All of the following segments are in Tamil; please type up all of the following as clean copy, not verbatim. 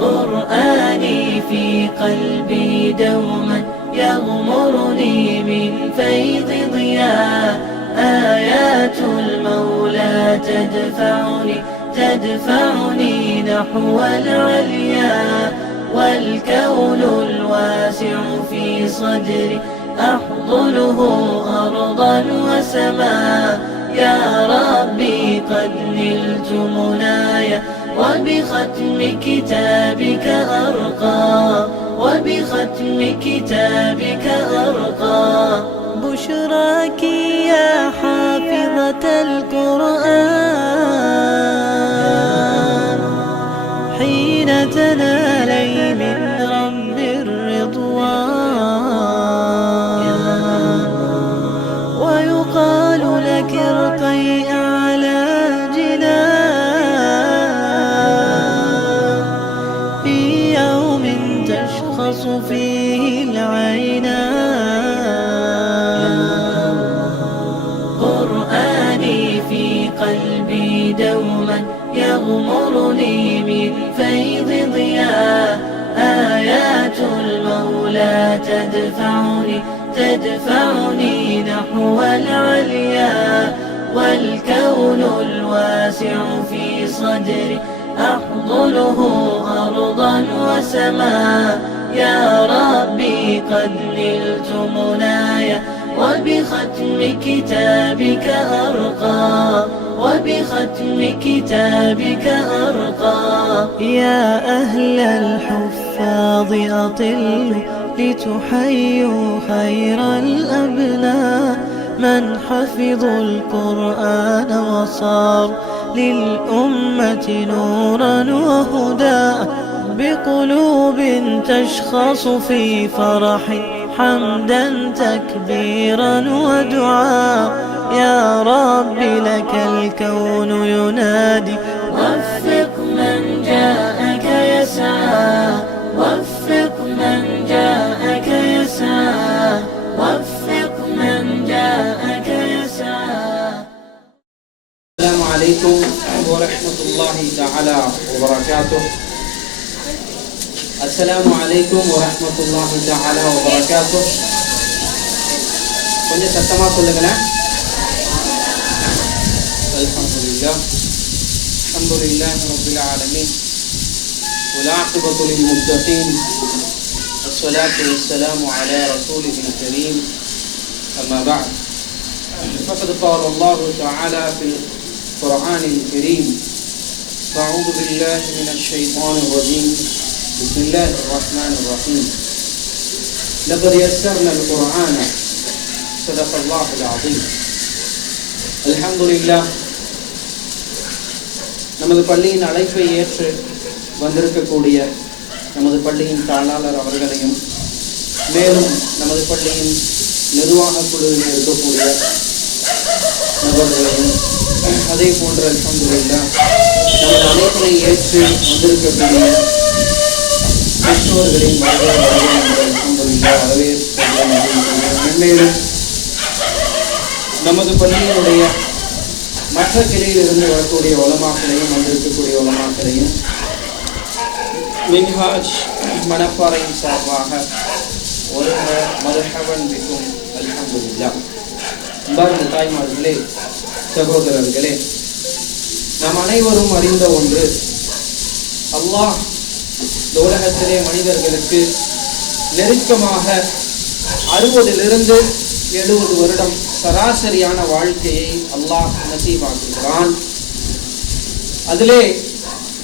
قرآني في قلبي دوما يغمرني من فيض ضياء آيات المولى تدفعني نحو العليا والكون الواسع في صدري أحضنه أرضا وسماء يا ربي قد نلت منايا وبختم كتابك أرقى بشراك يا حافظة القرآن حين تنالي من رب الرضوان ويقال لك ارقي أعلى جنان في يوم تشخص فيه العينان قرآني في قلبي دوما يغمرني من فيض ضياء آيات المولى تدفعني نحو العليا والكون الواسع في صدري أحضنه أرضا وسماء يا ربي قد نلت منايا وبختم كتابك أرقى يا أهل الحفاظ أطلوا لتحيوا خير الأبناء من حفظوا القرآن وصار للأمة نورا وهدى بقلوب تشخص في فرح حمدا تكبيرا ودعاء يا رب لك الكون ينادي وفق من جاءك يسعى وفق من جاءك يسعى السلام عليكم ورحمة الله تعالى وبركاته. السلام عليكم ورحمة الله تعالى وبركاته. கொஞ்சம் சத்தமா சொல்லுங்களேன். அல்ஹம்துலில்லாஹ் ரப்பில் ஆலமீன் والعاقبة للمتقين والصلاة والسلام على رسوله الكريم أما بعد فقد قال الله تعالى في القرآن الكريم أعوذ بالله من الشيطان الرجيم بسم الله الرحمن الرحيم لقد يسرنا القرآن صدق الله العظيم. الحمد لله. நமது பள்ளியின் அழைப்பை ஏற்று வந்திருக்கக்கூடிய நமது பள்ளியின் தாளாளர் அவர்களையும் மேலும் நமது பள்ளியின் நிர்வாக குழுவில் இருக்கக்கூடிய நபர்களையும் அதே போன்ற அல்ஹம்துலில்லாஹ் நமது அழைப்பினை ஏற்று வந்திருக்கக்கூடிய பெற்றோர்களின் மென்மேலும் நமது பள்ளியினுடைய மற்ற கிளையிலிருந்து வரக்கூடிய உலமாக்களையும் வந்திருக்கக்கூடிய உலமாக்களையும் மின்ஹாஜ் மணப்பாறையின் சார்பாக ஒரு மர்ஹபன் பிக்கும் அல்ஹம்துலில்லாஹ். அன்பார்ந்த தாய்மார்களே, சகோதரர்களே, நாம் அனைவரும் அறிந்த ஒன்று, அல்லாஹ் இந்த உலகத்திலே மனிதர்களுக்கு நெருக்கமாக 60 to 70 வருடம் சராசரியான வாழ்க்கையை அல்லாஹ் நசீபாக்குகிறான். அதிலே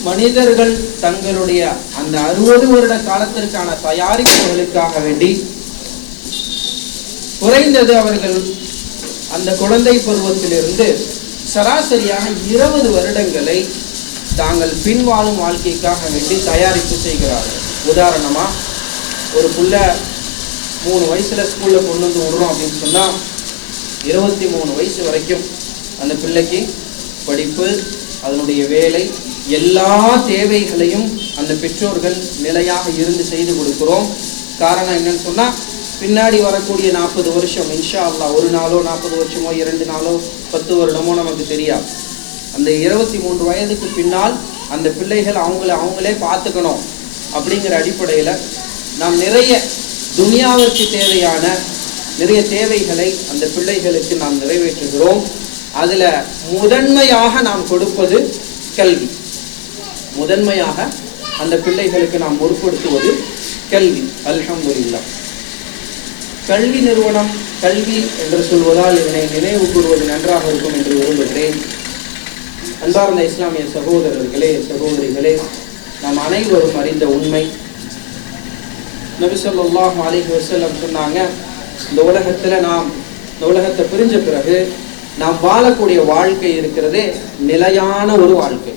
மனிதர்கள் தங்களுடைய அந்த 60 வருட காலத்திற்கான தயாரிப்புகளுக்காக வேண்டி குறைந்தது அவர்கள் அந்த குழந்தை பருவத்திலிருந்து சராசரியாக 20 வருடங்களை தாங்கள் பின்வாழும் வாழ்க்கைக்காக வேண்டி தயாரிப்பு செய்கிறார்கள். உதாரணமா, ஒரு புள்ள 3 வயசுல ஸ்கூல்ல கொண்டு வந்து விடுறோம் அப்படின்னு சொன்னா 23 வயசு வரைக்கும் அந்த பிள்ளைக்கு படிப்பு, அதனுடைய வேலை, எல்லா தேவைகளையும் அந்த பெற்றோர்கள் நிலையாக இருந்து செய்து கொடுக்கிறோம். காரணம் என்னன்னு சொன்னா, பின்னாடி வரக்கூடிய 40 வருஷம் இன்ஷா அல்லாஹ், ஒரு நாளோ 40 வருஷமோ 2 நாளோ 10 வருடமோ நமக்கு தெரியாது. அந்த 23 வயதுக்கு பின்னால் அந்த பிள்ளைகள் அவங்களே பார்த்துக்கணும் அப்படிங்கிற அடிப்படையில் நாம் நிறைய துனியாவிற்கு தேவையான நிறைய தேவைகளை அந்த பிள்ளைகளுக்கு நாம் நிறைவேற்றுகிறோம். அதில் முதன்மையாக நாம் கொடுப்பது கல்வி. முதன்மையாக அந்த பிள்ளைகளுக்கு நாம் முற்படுத்துவது கல்வி. அல்ஹம்துலில்லாஹ். கல்வி நிறுவனம், கல்வி என்று சொல்வதால் இதனை நினைவு கூறுவது நன்றாக இருக்கும் என்று விரும்புகிறேன். அன்பார்ந்த இஸ்லாமிய சகோதரர்களே, சகோதரிகளே, நாம் அனைவரும் அறிந்த உண்மை, நபி ஸல்லல்லாஹு அலைஹி வஸல்லம் சொன்னாங்க, இந்த உலகத்தை பிரிஞ்ச பிறகு நாம் வாழக்கூடிய வாழ்க்கை இருக்கிறதே நிலையான ஒரு வாழ்க்கை.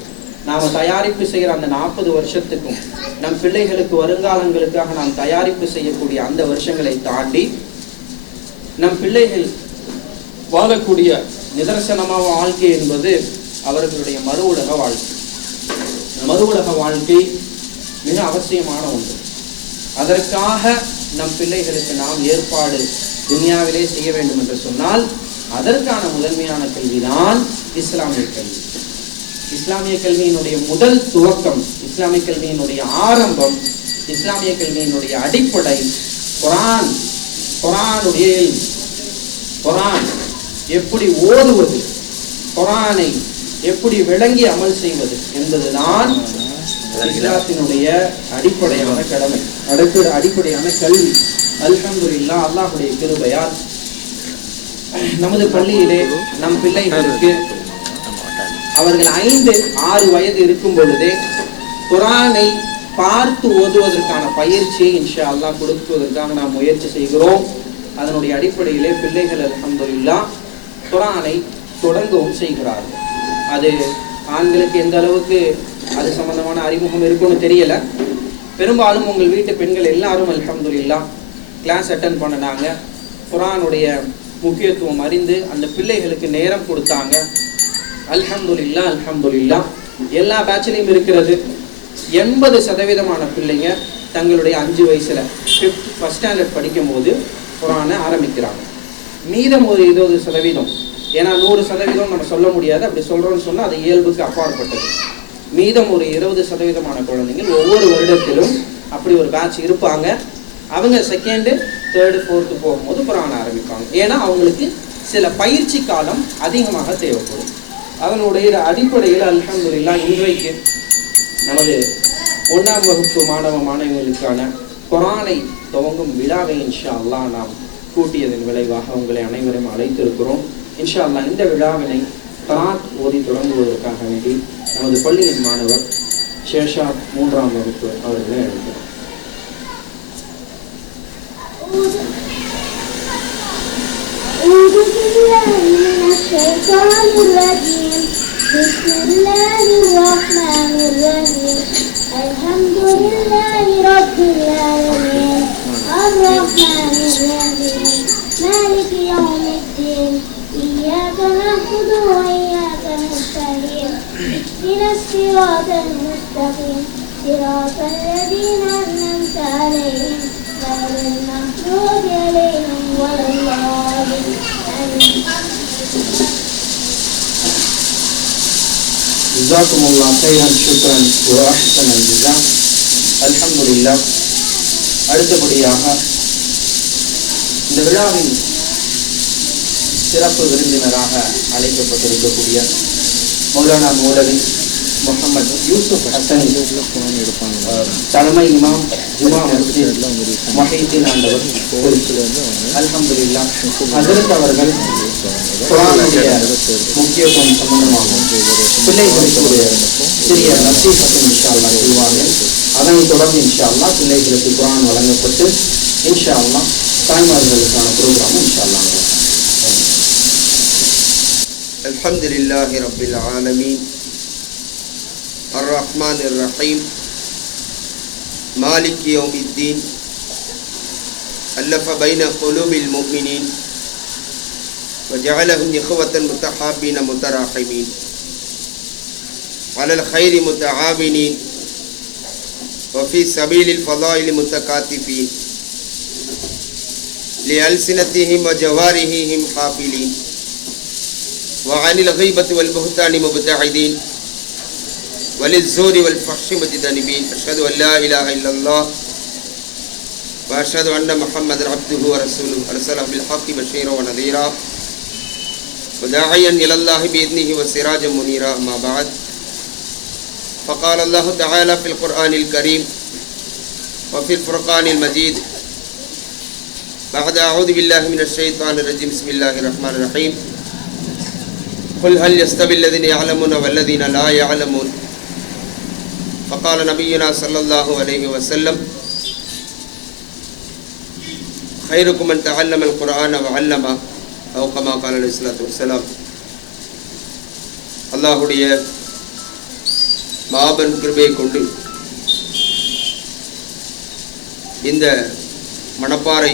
நாம் தயாரிப்பு செய்கிற அந்த 40 வருஷத்துக்கும் நம் பிள்ளைகளுக்கு வருங்காலங்களுக்காக நாம் தயாரிப்பு செய்யக்கூடிய அந்த வருஷங்களை தாண்டி நம் பிள்ளைகள் வாழக்கூடிய நிதர்சனமான வாழ்க்கை என்பது அவர்களுடைய மறு உலக வாழ்க்கை. மறு உலக வாழ்க்கை மிக அவசியமான ஒன்று. அதற்காக நம் பிள்ளைகளுக்கு நாம் ஏற்பாடு துனியாவிலே செய்ய வேண்டும் என்று சொன்னால் அதற்கான முதன்மையான கல்விதான் இஸ்லாமிய கல்வி. இஸ்லாமிய கல்வியினுடைய முதல் துவக்கம், இஸ்லாமிய கல்வியினுடைய ஆரம்பம், இஸ்லாமிய கல்வியினுடைய அடிப்படை குர்ஆனுடைய இல்ம். குர்ஆன் எப்படி ஓதுவது, குர்ஆனை எப்படி விளங்கி அமல் செய்வது என்பதுதான் இஸ்லாத்தினுடைய அடிப்படையான கடமை, அடிப்படையான கல்வி. அல்ஹம்துலில்லாஹ், அல்லாஹ்வுடைய கிருபையால் நமது பள்ளியிலே நம் பிள்ளைகளுக்கு அவர்கள் 5-6 வயது இருக்கும் பொழுதே குர்ஆனை பார்த்து ஓதுவதற்கான பயிற்சியை இன்ஷா அல்லாஹ் கொடுப்பதற்காக நாம் முயற்சி செய்கிறோம். அதனுடைய அடிப்படையிலே பிள்ளைகள் அல்ஹம்துலில்லாஹ் குர்ஆனை தொடங்கவும் செய்கிறார்கள். அது ஆண்களுக்கு எந்த அளவுக்கு அது சம்பந்தமான அறிமுகம் இருக்குன்னு தெரியல. பெரும்பாலும் உங்கள் வீட்டு பெண்கள் எல்லாரும் அல்ஹம்துலில்லாஹ் கிளாஸ் அட்டன் பண்ணினாங்க. குர்ஆனுடைய முக்கியத்துவம் அறிந்து அந்த பிள்ளைகளுக்கு நேரம் கொடுத்தாங்க. அல்ஹம்துலில்லாஹ், அல்ஹம்துலில்லாஹ். எல்லா பேட்ச்லையும் இருக்கிறது 80% பிள்ளைங்க தங்களுடைய 5 வயசுல 5th ஸ்டாண்டர்ட் படிக்கும் போது குர்ஆனை ஆரம்பிக்கிறாங்க. மீதம் ஒரு 20%, ஏன்னா 100% நம்ம சொல்ல முடியாது, அப்படி சொல்றோம்னு சொன்னா அது இயல்புக்கு அப்பாற்பட்டது. மீதம் ஒரு 20% குழந்தைகள் ஒவ்வொரு வருடத்திலும் அப்படி ஒரு பேட்ச் இருப்பாங்க. அவங்க 2nd, 3rd, 4th போகும்போது குர்ஆன் ஆரம்பிப்பாங்க. ஏன்னா அவங்களுக்கு சில பயிற்சி காலம் அதிகமாக தேவைப்படும். அதனுடைய அடிப்படையில் அல்ஹம்துலில்லாஹ் இன்றைக்கு நமது 1ஆம் வகுப்பு மாணவர்களுக்கான குர்ஆனை துவங்கும் விழாவை இன்ஷா அல்லாஹ் நாம் கூட்டியதன் விளைவாக உங்களை அனைவரும் அழைத்திருக்கிறோம். இன்ஷா அல்லாஹ் இந்த விழாவினை குர்ஆன் ஓதி தொடங்குவதற்காக வேண்டி நமது பள்ளியின் மாணவர் ஷேஷாத் 3ஆம் வகுப்பு அவர்களை அழைக்கிறோம். أعوذ بالله من الشيطان الرجيم. بسم الله الرحمن الرحيم. الحمد لله رب العالمين الرحمن الرحيم مالك يوم الدين. إياك نعبد وإياك نستعين. اهدنا الصراط المستقيم صراط الذين أنعمت عليهم غير المغضوب عليهم ولا الضالين. ஜஸாக்குமுல்லாஹ் கைரன் ஷுக்ரன் வ அஹ்ஸனல் ஜஸா. அல்ஹம்துலில்லாஹ். அடுத்தபடியாக இந்த விழாவின் சிறப்பு விருந்தினராக அழைக்கப்பட்டிருக்கக்கூடிய மௌலானா மௌலவி முஹம்மது யூசுப் ஹசன் தலைமை இமாம் ஜுமா மஸ்ஜித் மஹீதீன் ஆண்டவர். அல்ஹம்துலில்லாஹ் ஹஜ்ரத் அவர்கள் குர்ஆனுடைய முக்கியத்துவம் சம்பந்தமாக பிள்ளைகளுக்கு ஒரு சிறிய நசீஹத்தை இன்ஷா அல்லாஹ் செய்வார்கள். அதனைத் தொடர்ந்து இன்ஷா அல்லாஹ் பிள்ளைகளுக்கு குர்ஆன் வழங்கப்பட்டு இன்ஷா அல்லாஹ் தாய்மார்களுக்கான ப்ரோக்ராமும் இன்ஷா அல்லாஹ் நடக்கும். அல்ஹம்துலில்லாஹி ரப்பில் ஆலமீன் அர்ரஹ்மானிர் ரஹீம் மாலிகி யௌமித்தீன் அல்லஃப பைன குலூபில் முஃமினீன் وجعلهم إخوة متحابين متراحمين على الخير متعاونين وفي سبيل الفضائل متكاتفين لألسنتهم وجوارحهم حافلين وعن الغيبة والبهتان مبتعدين وللزور والفحش مجتنبين أشهد أن لا إله إلا الله وأشهد أن محمد عبده ورسوله أرسله بالحق بشيرا ونذيرا وداعيا إلى الله بإذنه وسراجا منيرا. أما بعد فقال الله تعالى في القرآن الكريم وفي الفرقان المجيد بعد أعوذ بالله من الشيطان الرجيم بسم الله الرحمن الرحيم قل هل يستوي الذين يعلمون والذين لا يعلمون فقال نبينا صلى الله عليه وسلم خيركم من تعلم القرآن وعلمه أو كما قال عليه الصلاة والسلام. அல்லாஹ்வுடைய மாபெரும் கிருபையை கொண்டு இந்த மணப்பாறை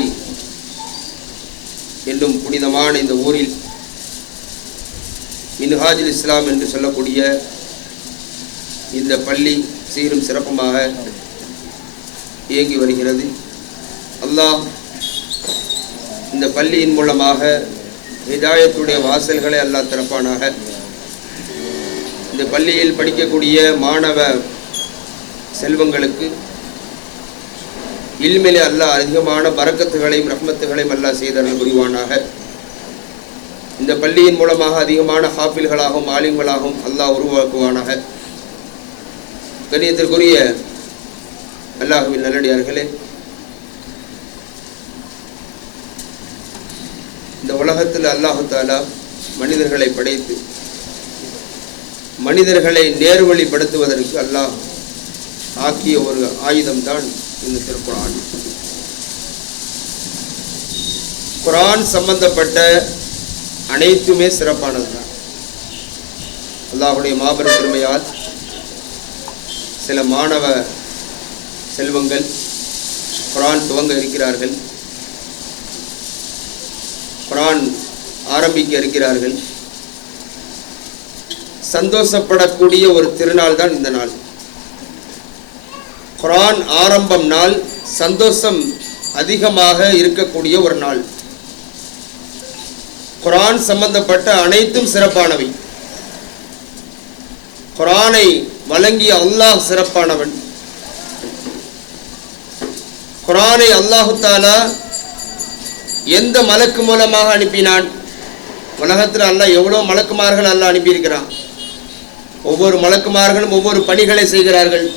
என்னும் புனிதமான இந்த ஊரில் மின்ஹாஜுல் இஸ்லாம் என்று சொல்லக்கூடிய இந்த பள்ளி சீரும் சிறப்புமாக இயங்கி வருகிறது. அல்லாஹ் இந்த பள்ளியின் மூலமாக ஹிதாயத்துடைய வாசல்களை அல்லாஹ் திறப்பானாக. இந்த பள்ளியில் படிக்கக்கூடிய மாணவ செல்வங்களுக்கு இல்மிலே அல்லாஹ் அதிகமான பரக்கத்துகளையும் ரஹ்மத்துகளையும் அல்லாஹ் செய்தருள் புரிவானாக. இந்த பள்ளியின் மூலமாக அதிகமான ஹாஃபில்களாகவும் ஆலிம்களாகவும் அல்லாஹ் உருவாக்குவானாக. கண்ணியத்திற்குரிய அல்லாஹ்வின் நல்லடியார்களே, இந்த உலகத்தில் அல்லாஹு தாலா மனிதர்களை படைத்து மனிதர்களை நேர்வழிப்படுத்துவதற்கு அல்லாஹ் ஆக்கிய ஒரு ஆயுதம்தான் இந்த திருக்குர்ஆன். குர்ஆன் சம்பந்தப்பட்ட அனைத்துமே சிறப்பானதுதான். அல்லாஹ்வுடைய மாபெரும் பெருமையால் சில மாணவ செல்வங்கள் குர்ஆன் துவங்க இருக்கிறார்கள், குர்ஆன் ஆரம்பிக்க இருக்கிறார்கள். சந்தோஷப்படக்கூடிய ஒரு திருநாள் தான் இந்த நாள். குர்ஆன் ஆரம்பம் நாள் சந்தோஷம் அதிகமாக இருக்கக்கூடிய ஒரு நாள். குர்ஆன் சம்பந்தப்பட்ட அனைத்தும் சிறப்பானவை. குர்ஆனை வழங்கிய அல்லாஹ் சிறப்பானவன். குர்ஆனை அல்லாஹு தஆலா எந்த மலக்கு மூலமாக அனுப்பினான்? உலகத்தில் அல்லாஹ் எவ்வளோ மலக்குமார்கள் அல்லாஹ் அனுப்பியிருக்கிறான். ஒவ்வொரு மலக்குமார்களும் ஒவ்வொரு பணிகளை செய்கிறார்கள்.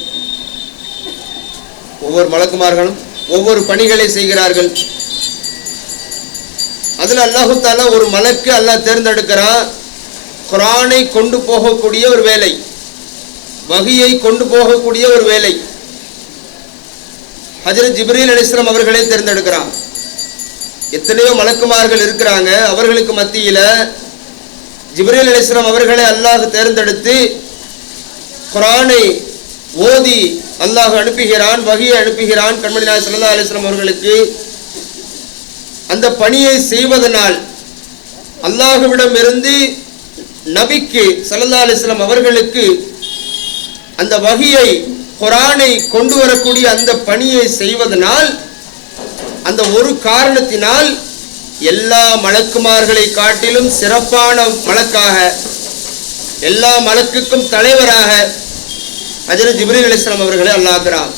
ஒவ்வொரு மலக்குமார்களும் ஒவ்வொரு பணிகளை செய்கிறார்கள். அதில் அல்லாஹு தஆலா ஒரு மலக்கு அல்லாஹ் தேர்ந்தெடுக்கிறான். குர்ஆனை கொண்டு போகக்கூடிய ஒரு வேலை, வஹியை கொண்டு போகக்கூடிய ஒரு வேலை. ஹஜ்ரத் ஜிப்ரீல் அலைஹிஸ்ஸலாம் அவர்களை தேர்ந்தெடுக்கிறான். எத்தனையோ மலக்குமார்கள் இருக்கிறாங்க, அவர்களுக்கு மத்தியில் ஜிப்ரீல் அலைஹிஸ்ஸலாம் அவர்களை அல்லாஹ் தேர்ந்தெடுத்து குர்ஆனை ஓதி அல்லாஹ் அனுப்புகிறான், வஹியை அனுப்புகிறான் கண்மணி நாயகம் ஸல்லல்லாஹு அலைஹி வஸல்லம் அவர்களுக்கு. அந்த பணியை செய்வதனால் அல்லாஹ்விடம் இருந்து நபிக்கு ஸல்லல்லாஹு அலைஹி வஸல்லம் அவர்களுக்கு அந்த வஹியை குர்ஆனை கொண்டு வரக்கூடிய அந்த பணியை செய்வதனால், அந்த ஒரு காரணத்தினால் எல்லா மலக்குமார்களை காட்டிலும் சிறப்பான மலக்காக, எல்லா மலக்குக்கும் தலைவராக ஹஜ்ரத் ஜிப்ரீல் அலைஹிஸ்ஸலாம் அவர்களை அல்லாஹ் ஆக்குறான்.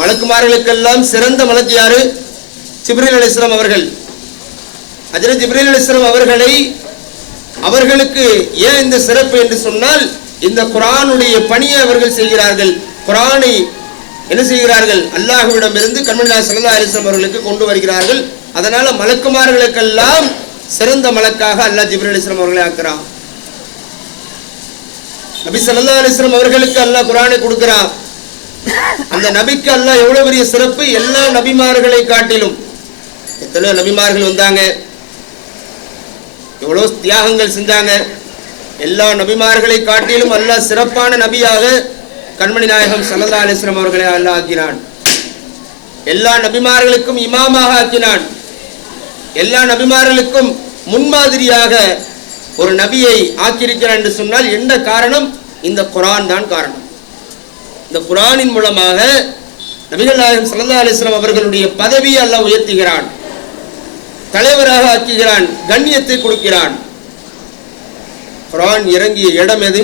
மலக்குமார்களுக்கெல்லாம் சிறந்த மலக்கு யாரு? ஜிப்ரீல் அலைஹிஸ்ஸலாம் அவர்கள். ஹஜ்ரத் ஜிப்ரீல் அலைஹிஸ்ஸலாம் அவர்களை அவர்களுக்கு ஏன் இந்த சிறப்பு என்று சொன்னால், இந்த குர்ஆனுடைய பணியை அவர்கள் செய்கிறார்கள். குர்ஆனை என்ன செய்கிறார்கள்? அல்லாஹ்விடம் இருந்து கண்மணி நாயகம் ஸல்லல்லாஹு அலைஹி வஸல்லம் அவர்களுக்கு கொண்டு வருகிறார்கள். அதனால மலக்குமார்களுக்கெல்லாம் சிறந்த மலக்காக அல்லாஹ் ஜிப்ரீல் அலைஹிஸ்ஸலாம் அவர்களை ஆக்குறான். நபி ஸல்லல்லாஹு அலைஹி வஸல்லம் அவர்களுக்கு அல்லாஹ் குர்ஆனை கொடுக்கிறான். அந்த நபிக்கு அல்லாஹ் எவ்வளவு பெரிய சிறப்பு! எல்லா நபிமார்களை காட்டிலும் எத்தனை நபிமார்கள் வந்தாங்க, எவ்வளவு தியாகங்கள் செஞ்சாங்க. எல்லா நபிமார்களை காட்டிலும் அல்லாஹ் சிறப்பான நபியாக கண்மணி நாயகம் ஸல்லல்லாஹு அலைஹி வஸல்லம் அவர்களை அல்லாஹ் ஆக்கினான். எல்லா நபிமார்களுக்கும் இமாமாக ஆக்கினான். எல்லா நபிமார்களுக்கும் முன்மாதிரியாக ஒரு நபியை ஆக்கியிருக்கிறான் என்று சொன்னால் என்ன காரணம்? இந்த குர்ஆன் தான் காரணம். இந்த குர்ஆனின் மூலமாக நபிகள் நாயகம் ஸல்லல்லாஹு அலைஹி வஸல்லம் அவர்களுடைய பதவியை அல்லாஹ் உயர்த்துகிறான், தலைவராக ஆக்குகிறான், கண்ணியத்தை கொடுக்கிறான். குர்ஆன் இறங்கிய இடம் எது?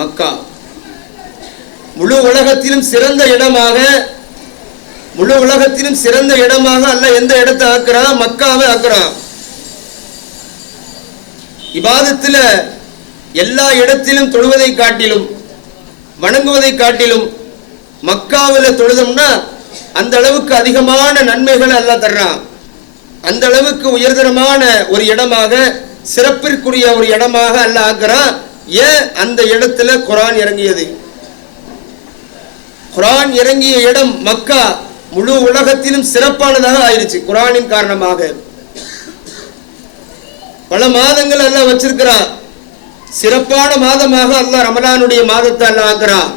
மக்கா. முழு உலகத்திலும் சிறந்த இடமாக அல்லாஹ் எந்த இடத்தை ஆக்குறான்? மக்காவை ஆக்குறான். இபாதத்துல எல்லா இடத்திலும் தொழுவதை காட்டிலும் வணங்குவதை காட்டிலும் மக்காவில் தொழுதோம்னா அந்த அளவுக்கு அதிகமான நன்மைகளை அல்லாஹ் தர்றான். அந்த அளவுக்கு உயர்தரமான ஒரு இடமாக, சிறப்பிற்குரிய ஒரு இடமாக அல்லாஹ் ஆக்குறான். ஏன்? அந்த இடத்துல குர்ஆன் இறங்கியது. குர்ஆன் இறங்கிய இடம் மக்கா முழு உலகத்திலும் சிறப்பானதாக ஆயிருச்சு குர்ஆனின் காரணமாக. பல மாதங்கள் அல்லாஹ் வச்சிருக்கிறான். சிறப்பான மாதமாக அல்லாஹ் ரமலானுடைய மாதத்தை அல்லாஹ் ஆக்குறான்.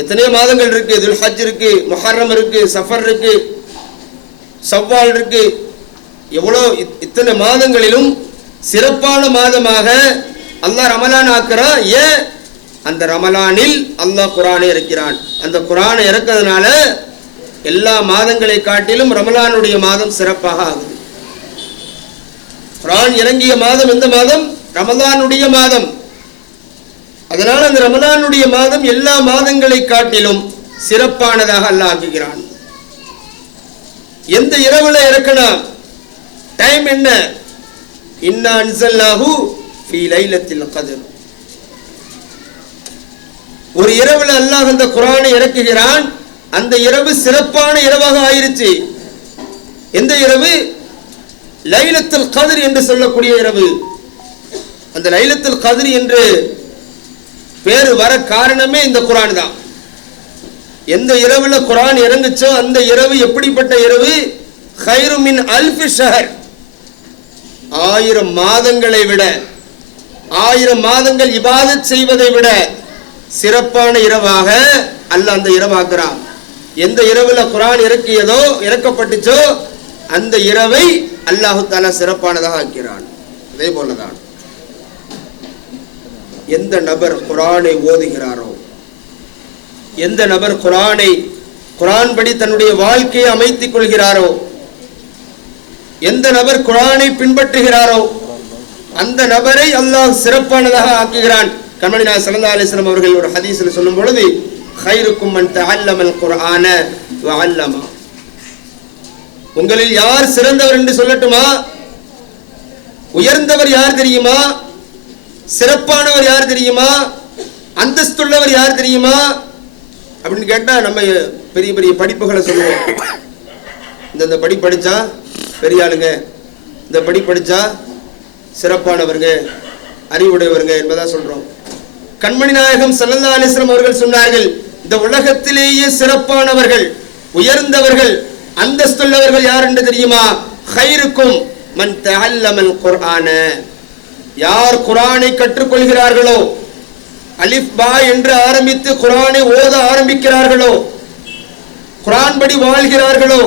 எத்தனையோ மாதங்கள் இருக்கு. துல் ஹஜ் இருக்கு, முஹர்ரம் இருக்கு, சஃபர் இருக்கு, ஷவ்வால் இருக்கு. எவ்வளோ இத்தனை மாதங்களிலும் சிறப்பான மாதமாக அல்லாஹ் ரமலான் ஆக்குறான். ஏன்? அந்த ரமலானில் அல்லாஹ் குர்ஆனை இறக்கிறான். அந்த குர்ஆனை இறக்கிறதுனால எல்லா மாதங்களை காட்டிலும் ரமலானுடைய மாதம் சிறப்பாக ஆகுது. குர்ஆன் இறங்கிய மாதம் எந்த மாதம்? ரமலானுடைய மாதம். அதனால அந்த ரமலானுடைய மாதம் எல்லா மாதங்களை காட்டிலும் சிறப்பானதாக அல்லாஹ் ஆக்குகிறான். எந்த இரவுல இறக்கணும்? டைம் என்ன? இன்னா அன்ஸல்னாஹு ஃபீ லைலத்தில் கத்ர். ஒரு இரவுல அல்லாஹ் அந்த குர்ஆனை இறக்குகிறான். அந்த இரவு சிறப்பான இரவாக ஆயிருச்சு. எந்த இரவு? லைலத்துல் கத்ர் என்று சொல்லக்கூடிய இரவு. அந்த லைலத்துல் கத்ர் என்று பேரு வர காரணமே இந்த குர்ஆன் தான். எந்த இரவுல குர்ஆன் இறங்குச்சோ அந்த இரவு எப்படிப்பட்ட இரவு? கைரு மின் அல்ஃபி ஷஹர். 1000 மாதங்களை விட, 1000 மாதங்கள் இபாதத் செய்வதை விட சிறப்பான இரவாக அல்லாஹ் அந்த இரவாக்குறான். எந்த இரவுல குர்ஆன் இறக்கப்பட்டுச்சோ அந்த இரவை அல்லாஹ் தஆலா சிறப்பானதாக ஆக்கிறான். அதே போலதான் எந்த நபர் குர்ஆனை ஓதுகிறாரோ, எந்த நபர் குர்ஆன் படி தன்னுடைய வாழ்க்கையை அமைத்துக் கொள்கிறாரோ, எந்த நபர் குர்ஆனை பின்பற்றுகிறாரோ அந்த நபரை அல்லாஹ் சிறப்பானதாக ஆக்குகிறான். கண்மணி நாயகம் ஸல்லல்லாஹு அலைஹி வஸல்லம் அவர்கள் ஒரு ஹதீஸ்ல சொல்லும் பொழுது, கைருக்கும் மன் தஅல்லமல் குர்ஆன வ அல்லமா. உங்களில் யார் சிறந்தவர் என்று சொல்லட்டுமா? உயர்ந்தவர் யார் தெரியுமா? சிறப்பானவர் யார் தெரியுமா? அந்தஸ்துள்ளவர் யார் தெரியுமா அப்படின்னு கேட்டா நம்ம பெரிய பெரிய படிப்புகளை சொல்லுவோம். இந்த படி படிச்சா பெரிய ஆளுங்க, இந்த படி படிச்சா சிறப்பானவருங்க, அறிவுடையவருங்க என்பதா சொல்றோம். கண்மணி நாயகம் ஸல்லல்லாஹு அலைஹி வஸல்லம் அவர்கள் சொன்னார்கள், இந்த உலகத்திலேயே சிறப்பானவர்கள், உயர்ந்தவர்கள், அந்தஸ்துள்ளவர்கள் யார் என்று தெரியுமா? கைருக்கும் மன் தஅல்லமல் குர்ஆன. யார் குர்ஆனை கற்றுக்கொள்கிறார்களோ, அலிஃப் பா என்று ஆரம்பித்து குர்ஆனை ஓத ஆரம்பிக்கிறார்களோ, குர்ஆன் படி வாழ்கிறார்களோ,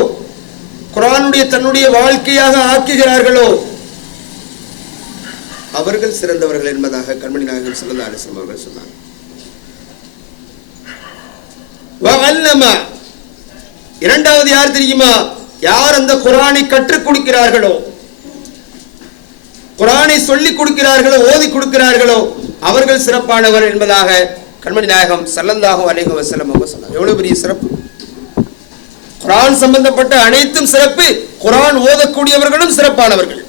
குர்ஆனுடைய தன்னுடைய வாழ்க்கையாக ஆக்குகிறார்களோ அவர்கள் சிறந்தவர்கள் என்பதாக கண்மணி நாயகம் ஸல்லல்லாஹு அலைஹி வஸல்லம் அவர்கள் சொன்னார். வஅல்லமா. இரண்டாவது யார் தெரியுமா? யார் அந்த குர்ஆனை கற்றுக் கொடுக்கிறார்களோ, குர்ஆனை சொல்லிக் கொடுக்கிறார்களோ, ஓதி கொடுக்கிறார்களோ அவர்கள் சிறப்பானவர் என்பதாக கண்மணி நாயகம் ஸல்லல்லாஹு அலைஹி வஸல்லம் அவங்க சொன்னார். எவ்வளவு பெரிய சிறப்பு! குர்ஆன் சம்பந்தப்பட்ட அனைத்தும் சிறப்பு. குர்ஆன் ஓதக்கூடியவர்களும் சிறப்பானவர்கள்.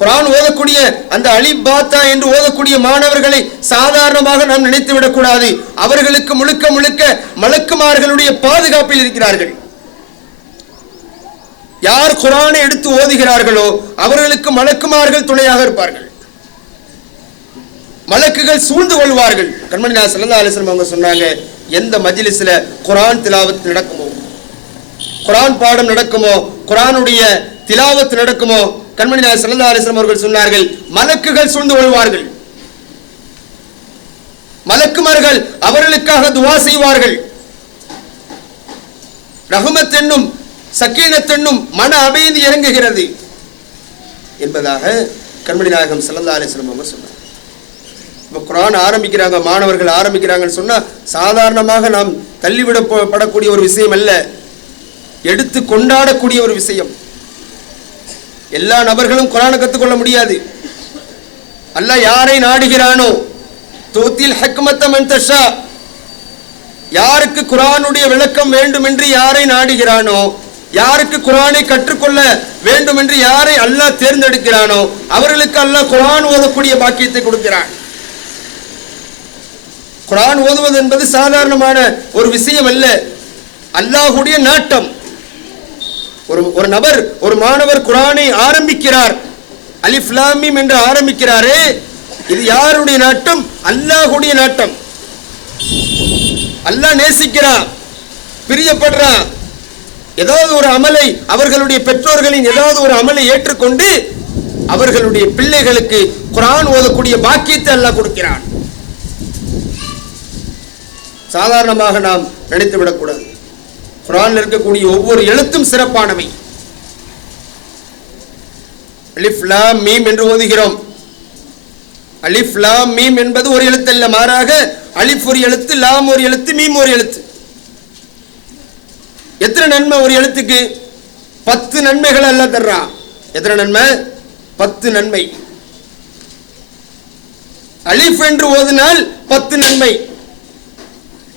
குர்ஆன் ஓதக்கூடிய அந்த அலிஃப் பா தா என்று ஓதக்கூடிய மாணவர்களை சாதாரணமாக நாம் நினைத்து விடக்கூடாது. அவர்களுக்கு முழுக்க முழுக்க மலக்குமார்களுடைய பாதுகாப்பில் இருக்கிறார்கள். யார் குர்ஆனை எடுத்து ஓதுகிறார்களோ அவர்களுக்கு மலக்குமார்கள் துணையாக இருப்பார்கள். மலக்குகள் சூழ்ந்து கொள்வார்கள். கண்மணி நாயகம் ஸல்லல்லாஹு அலைஹி வஸல்லம் அவங்க சொன்னாங்க, எந்த மஜ்லிஸ்ல குர்ஆன் திலாவத் நடக்குமோ, குர்ஆன் பாடம் நடக்குமோ, குர்ஆனுடைய திலாவத் நடக்குமோ, கண்மணி நாயகம் ஸல்லல்லாஹு அலைஹி வஸல்லம் அவர்கள் சொன்னார்கள், மலக்குகள் சூழ்ந்து கொள்வார்கள். மலக்குமார்கள் அவர்களுக்காக துஆ செய்வார்கள். ரஹ்மத் என்னும் சக்கீனத் என்னும் மன அமைதி இறங்குகிறது என்பதாக கண்மணி நாயகம் ஸல்லல்லாஹு அலைஹி வஸல்லம் அவங்க சொன்னார். இப்போ குர்ஆன் ஆரம்பிக்கிறாங்க, மாணவர்கள் ஆரம்பிக்கிறாங்கன்னு சொன்னா சாதாரணமாக நாம் தள்ளிவிடப்படக்கூடிய ஒரு விஷயம் அல்ல, எடுத்து கொண்டாடக்கூடிய ஒரு விஷயம். எல்லா நபர்களும் குர்ஆனை கற்றுக்கொள்ள முடியாது. அல்லாஹ் யாரை நாடுகிறானோ தூத்தில் ஹக்மத்த மன் தஷா, யாருக்கு குர்ஆனுடைய விளக்கம் வேண்டும் என்று யாரை நாடுகிறானோ, யாருக்கு குர்ஆனை கற்றுக்கொள்ள வேண்டும் என்று யாரை அல்லாஹ் தேர்ந்தெடுக்கிறானோ அவர்களுக்கு அல்லாஹ் குர்ஆன் ஓதக்கூடிய பாக்கியத்தை கொடுக்கிறான். குர்ஆன் ஓதுவது என்பது சாதாரணமான ஒரு விஷயம் அல்ல, அல்லாஹ்வுடைய நாட்டம். ஒரு நபர், ஒரு மாணவர் குர்ஆனை ஆரம்பிக்கிறார், அலிஃப் லாம் மீம் என்று ஆரம்பிக்கிறாரே, இது யாருடைய நாட்டம்? அல்லாஹ்வுடைய நாட்டம். அல்லாஹ் நேசிக்கிறான், பிரியப்படுறான். ஏதாவது ஒரு அமலை, அவர்களுடைய பெற்றோர்களின் ஏதாவது ஒரு அமலை ஏற்றுக்கொண்டு அவர்களுடைய பிள்ளைகளுக்கு குர்ஆன் ஓதக்கூடிய பாக்கியத்தை அல்லாஹ் கொடுக்கிறான். சாதாரணமாக நாம் நினைத்து விடக்கூடாது. குர்ஆனில் இருக்கக்கூடிய ஒவ்வொரு எழுத்தும் சிறப்பானவை. அலிஃப் லாம் மீம் என்று ஓதுகிறோம். அலிஃப் லாம் மீம் என்பது ஒரு எழுத்து அல்ல, மாறாக அலிஃப் ஒரு எழுத்து, லாம் ஒரு எழுத்து, மீம் ஒரு எழுத்து. எத்தனை நன்மை ஒரு எழுத்துக்கு? 10 நன்மைகள் அல்லாஹ் தர்றான். எத்தனை நன்மை? 10 நன்மை. அலிஃப் என்று ஓதினால் 10 நன்மை,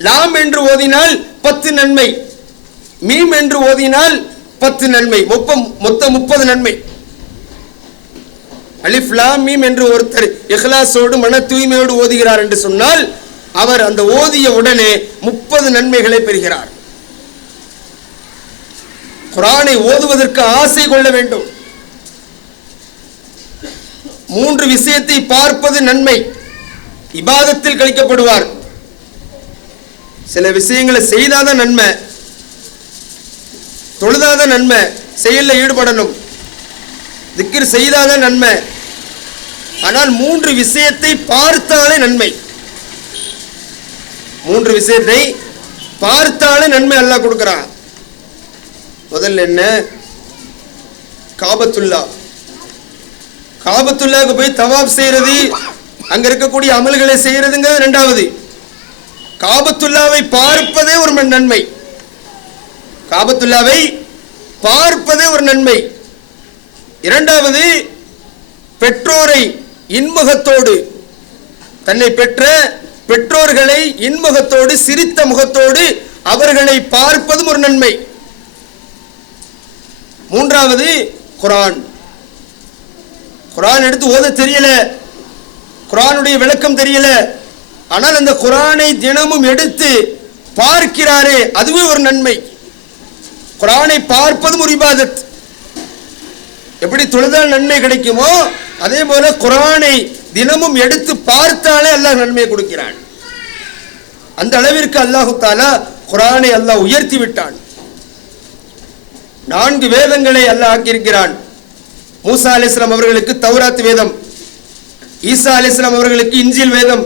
லாம் என்று ஓதினால் 10 நன்மை, மீம் என்று ஓதினால் 10 நன்மை, மொத்தம் 30 நன்மை. அலிஃப் லாம் மீம் என்று ஒருத்தர் இஹ்லாஸோடு மன தூய்மையோடு ஓதுகிறார் என்று சொன்னால் அவர் அந்த ஓதிய உடனே 30 நன்மைகளை பெறுகிறார். குர்ஆனை ஓதுவதற்கு ஆசை கொள்ள வேண்டும். 3 விஷயத்தை பார்ப்பது நன்மை. இபாதத்தில் கழிக்கப்படுவார். சில விஷயங்களை செய்தாதான் நன்மை, தொழுதாதான் நன்மை, செயலில் ஈடுபடணும், திக்ர் செய்தாதான் நன்மை. ஆனால் 3 விஷயத்தை பார்த்தாலே நன்மை. 3 விஷயத்தை பார்த்தாலே நன்மை அல்லாஹ் கொடுக்கிறான். முதல்ல என்ன? காபத்துல்லா. காபத்துல்லாவுக்கு போய் தவாப் செய்யறது, அங்க இருக்கக்கூடிய அமல்களை செய்யறதுங்கிறது இரண்டாவது. காபத்துல்லாவை பார்ப்பதே ஒரு நன்மை. காபத்துல்லாவை பார்ப்பதே ஒரு நன்மை. இரண்டாவது, பெற்றோரை இன்முகத்தோடு, தன்னை பெற்ற பெற்றோர்களை இன்முகத்தோடு சிரித்த முகத்தோடு அவர்களை பார்ப்பதும் ஒரு நன்மை. மூன்றாவது, குர்ஆன். குர்ஆன் எடுத்து ஓத தெரியல, குர்ஆனுடைய விளக்கம் தெரியல, ஆனால் அந்த குர்ஆனை தினமும் எடுத்து பார்க்கிறாரே, அதுவே ஒரு நன்மை. குர்ஆனை பார்ப்பதும் ஒரு இபாதத். எப்படி தொழுதால் நன்மை கிடைக்குமோ அதே போல குர்ஆனை தினமும் எடுத்து பார்த்தாலே அல்லாஹ் நன்மை கொடுக்கிறான். அந்த அளவிற்கு அல்லாஹு தஆலா குர்ஆனை அல்லாஹ் உயர்த்தி விட்டான். 4 வேதங்களை அல்லாஹ் ஆக்கியிருக்கிறான். மூசா அலைஹிஸ்ஸலாம் அவர்களுக்கு தௌராத் வேதம், ஈசா அலைஹிஸ்ஸலாம் அவர்களுக்கு இன்ஜீல் வேதம்,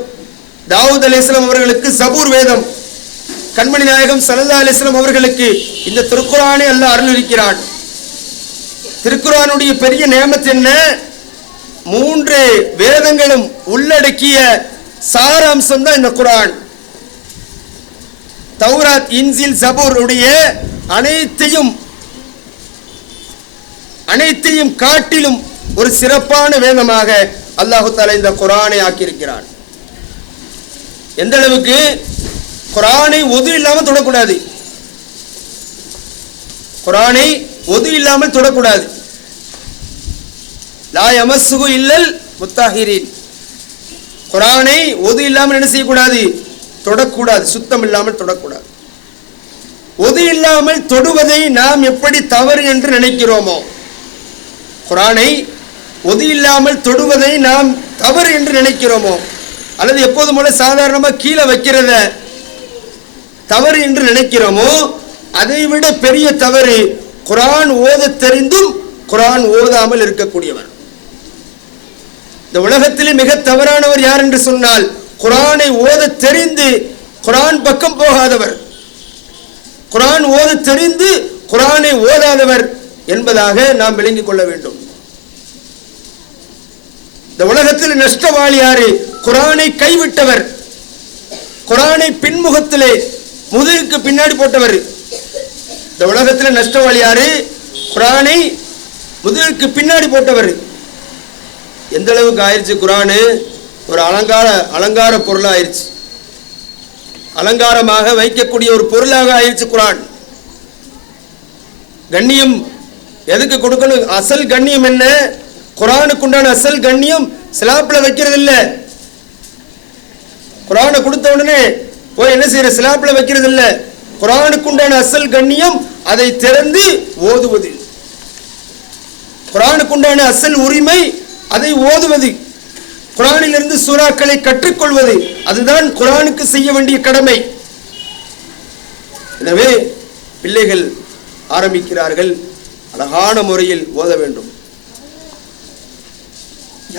தாவூத் அலைஹிஸ்ஸலாம் அவர்களுக்கு ஜபூர் வேதம், கண்மணி நாயகம் ஸல்லல்லாஹு அலைஹி வஸல்லம் அவர்களுக்கு இந்த திருக்குர்ஆனை அல்லாஹ் அருளியிருக்கிறான். திருக்குர்ஆனுடைய பெரிய நியமத் என்ன? 3 வேதங்களும் உள்ளடக்கிய சாராம்சம் தான் இந்த குர்ஆன். தௌராத், இன்ஜீல், ஜபூர் உடைய அனைத்தையும் காட்டிலும் ஒரு சிறப்பான வேதமாக அல்லாஹ் தஆலா இந்த குர்ஆனை ஆக்கியிருக்கிறான். எந்த அளவுக்கு? குர்ஆனை ஒது இல்லாமல் தொடக்கூடாது. குர்ஆனை ஒது இல்லாமல் தொடக்கூடாது. லா யமஸ்ஸுஹு இல்லல் முத்தஹிரீன். குர்ஆனை ஒது இல்லாமல் என்ன செய்யக்கூடாது? தொடக்கூடாது. சுத்தம் இல்லாமல் தொடக்கூடாது. ஒது இல்லாமல் தொடுவதை நாம் எப்படி தவறு என்று நினைக்கிறோமோ, குர்ஆனை ஒது இல்லாமல் தொடுவதை நாம் தவறு என்று நினைக்கிறோமோ, அல்லது எப்போதும் போல சாதாரணமாக கீழே வைக்கிறத தவறு என்று நினைக்கிறோமோ, அதைவிட பெரிய தவறு குர்ஆன் ஓத தெரிந்தும் குர்ஆன் ஓதாமல் இருக்கக்கூடியவர். இந்த உலகத்திலே மிக தவறானவர் யார் என்று சொன்னால் குர்ஆனை ஓத தெரிந்து குர்ஆன் பக்கம் போகாதவர், குர்ஆன் ஓத தெரிந்து குர்ஆனை ஓதாதவர் என்பதாக நாம் விளங்கிக் கொள்ள வேண்டும். இந்த உலகத்தில் நஷ்டவாளி யாரு? குர்ஆனை கைவிட்டவர், குர்ஆனை பின்முகத்திலே முதுகுக்கு பின்னாடி போட்டவர். இந்த உலகத்தில் நஷ்டவாளி யாரு? குர்ஆனை முதுகுக்கு பின்னாடி போட்டவர். எந்த அளவுக்கு ஆயிடுச்சு? குர்ஆன் ஒரு அலங்கார பொருளாக ஆயிடுச்சு, அலங்காரமாக வைக்கக்கூடிய ஒரு பொருளாக ஆயிடுச்சு குர்ஆன். கண்ணியம் எதுக்கு கொடுக்கணும்? அசல் கண்ணியம் என்ன? குர்ஆனுக்கு உண்டான அசல் கண்ணியம் ஸ்லாப்ல வைக்கிறது இல்ல. குர்ஆனை கொடுத்த உடனே போய் என்ன செய்யற? ஸ்லாப்ல வைக்கிறது இல்ல. குர்ஆனுக்கு உண்டான அசல் கண்ணியம் அதை திறந்து ஓதுவது. குர்ஆனுக்கு உண்டான அசல் உரிமை அதை ஓதுவது, குர்ஆனிலிருந்து சூறாக்களை கற்றுக்கொள்வது. அதுதான் குர்ஆனுக்கு செய்ய வேண்டிய கடமை. எனவே பிள்ளைகள் ஆரம்பிக்கிறார்கள், அழகான முறையில் ஓத வேண்டும்.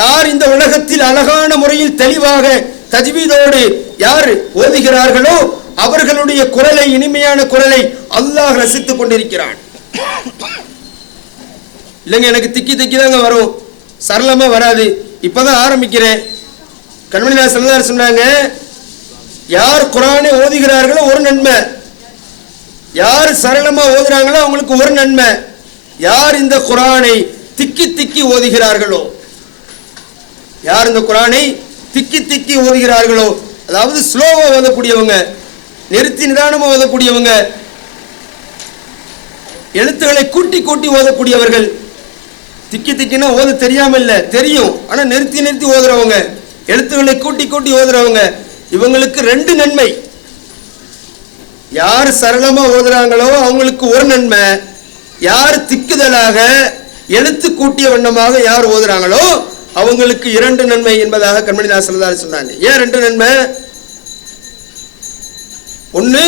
யார் இந்த உலகத்தில் அழகான முறையில் தெளிவாக தஜ்வீதோடு யார் ஓதுகிறார்களோ அவர்களுடைய குரலை, இனிமையான குரலை அல்லாஹ் ரசித்துக் கொண்டிருக்கிறான். இல்லைங்க, எனக்கு திக்கி திக்கி தாங்க வரும், சரளமா வராது, இப்பதான் ஆரம்பிக்கிறேன். கண்மணி நாயகம் சொன்னாங்க, யார் குர்ஆனை ஓதுகிறார்களோ ஒரு நன்மை, யார் சரளமா ஓதுறாங்களோ அவங்களுக்கு ஒரு நன்மை. யார் இந்த குர்ஆனை திக்கி திக்கி ஓதுகிறார்களோ, யார் இந்த குர்ஆனை திக்கி திக்கி ஓதுகிறார்களோ, அதாவது ஸ்லோவா ஓதக்கூடியவங்க, நிறுத்தி நிதானமா ஓதக்கூடியவங்க, எழுத்துக்களை கூட்டி கூட்டி ஓதக்கூடியவர்கள். திக்கி திக்கினா ஓத தெரியாம இல்ல, தெரியும், ஆனா நிறுத்தி நிறுத்தி ஓதுறவங்க, எழுத்துக்களை கூட்டி கூட்டி ஓதுறவங்க, இவங்களுக்கு ரெண்டு நன்மை. யார் சரளமா ஓதுறாங்களோ அவங்களுக்கு ஒரு நன்மை, யார் திக்குதலாக எழுத்து கூட்டிய வண்ணமாக யார் ஓதுறாங்களோ அவங்களுக்கு இரண்டு நன்மை என்பதாக கண்மணி நாயகம் ஸல்லல்லாஹு அலைஹி சொன்னாங்க. ஏன் ரெண்டு நன்மை? ஒன்னு,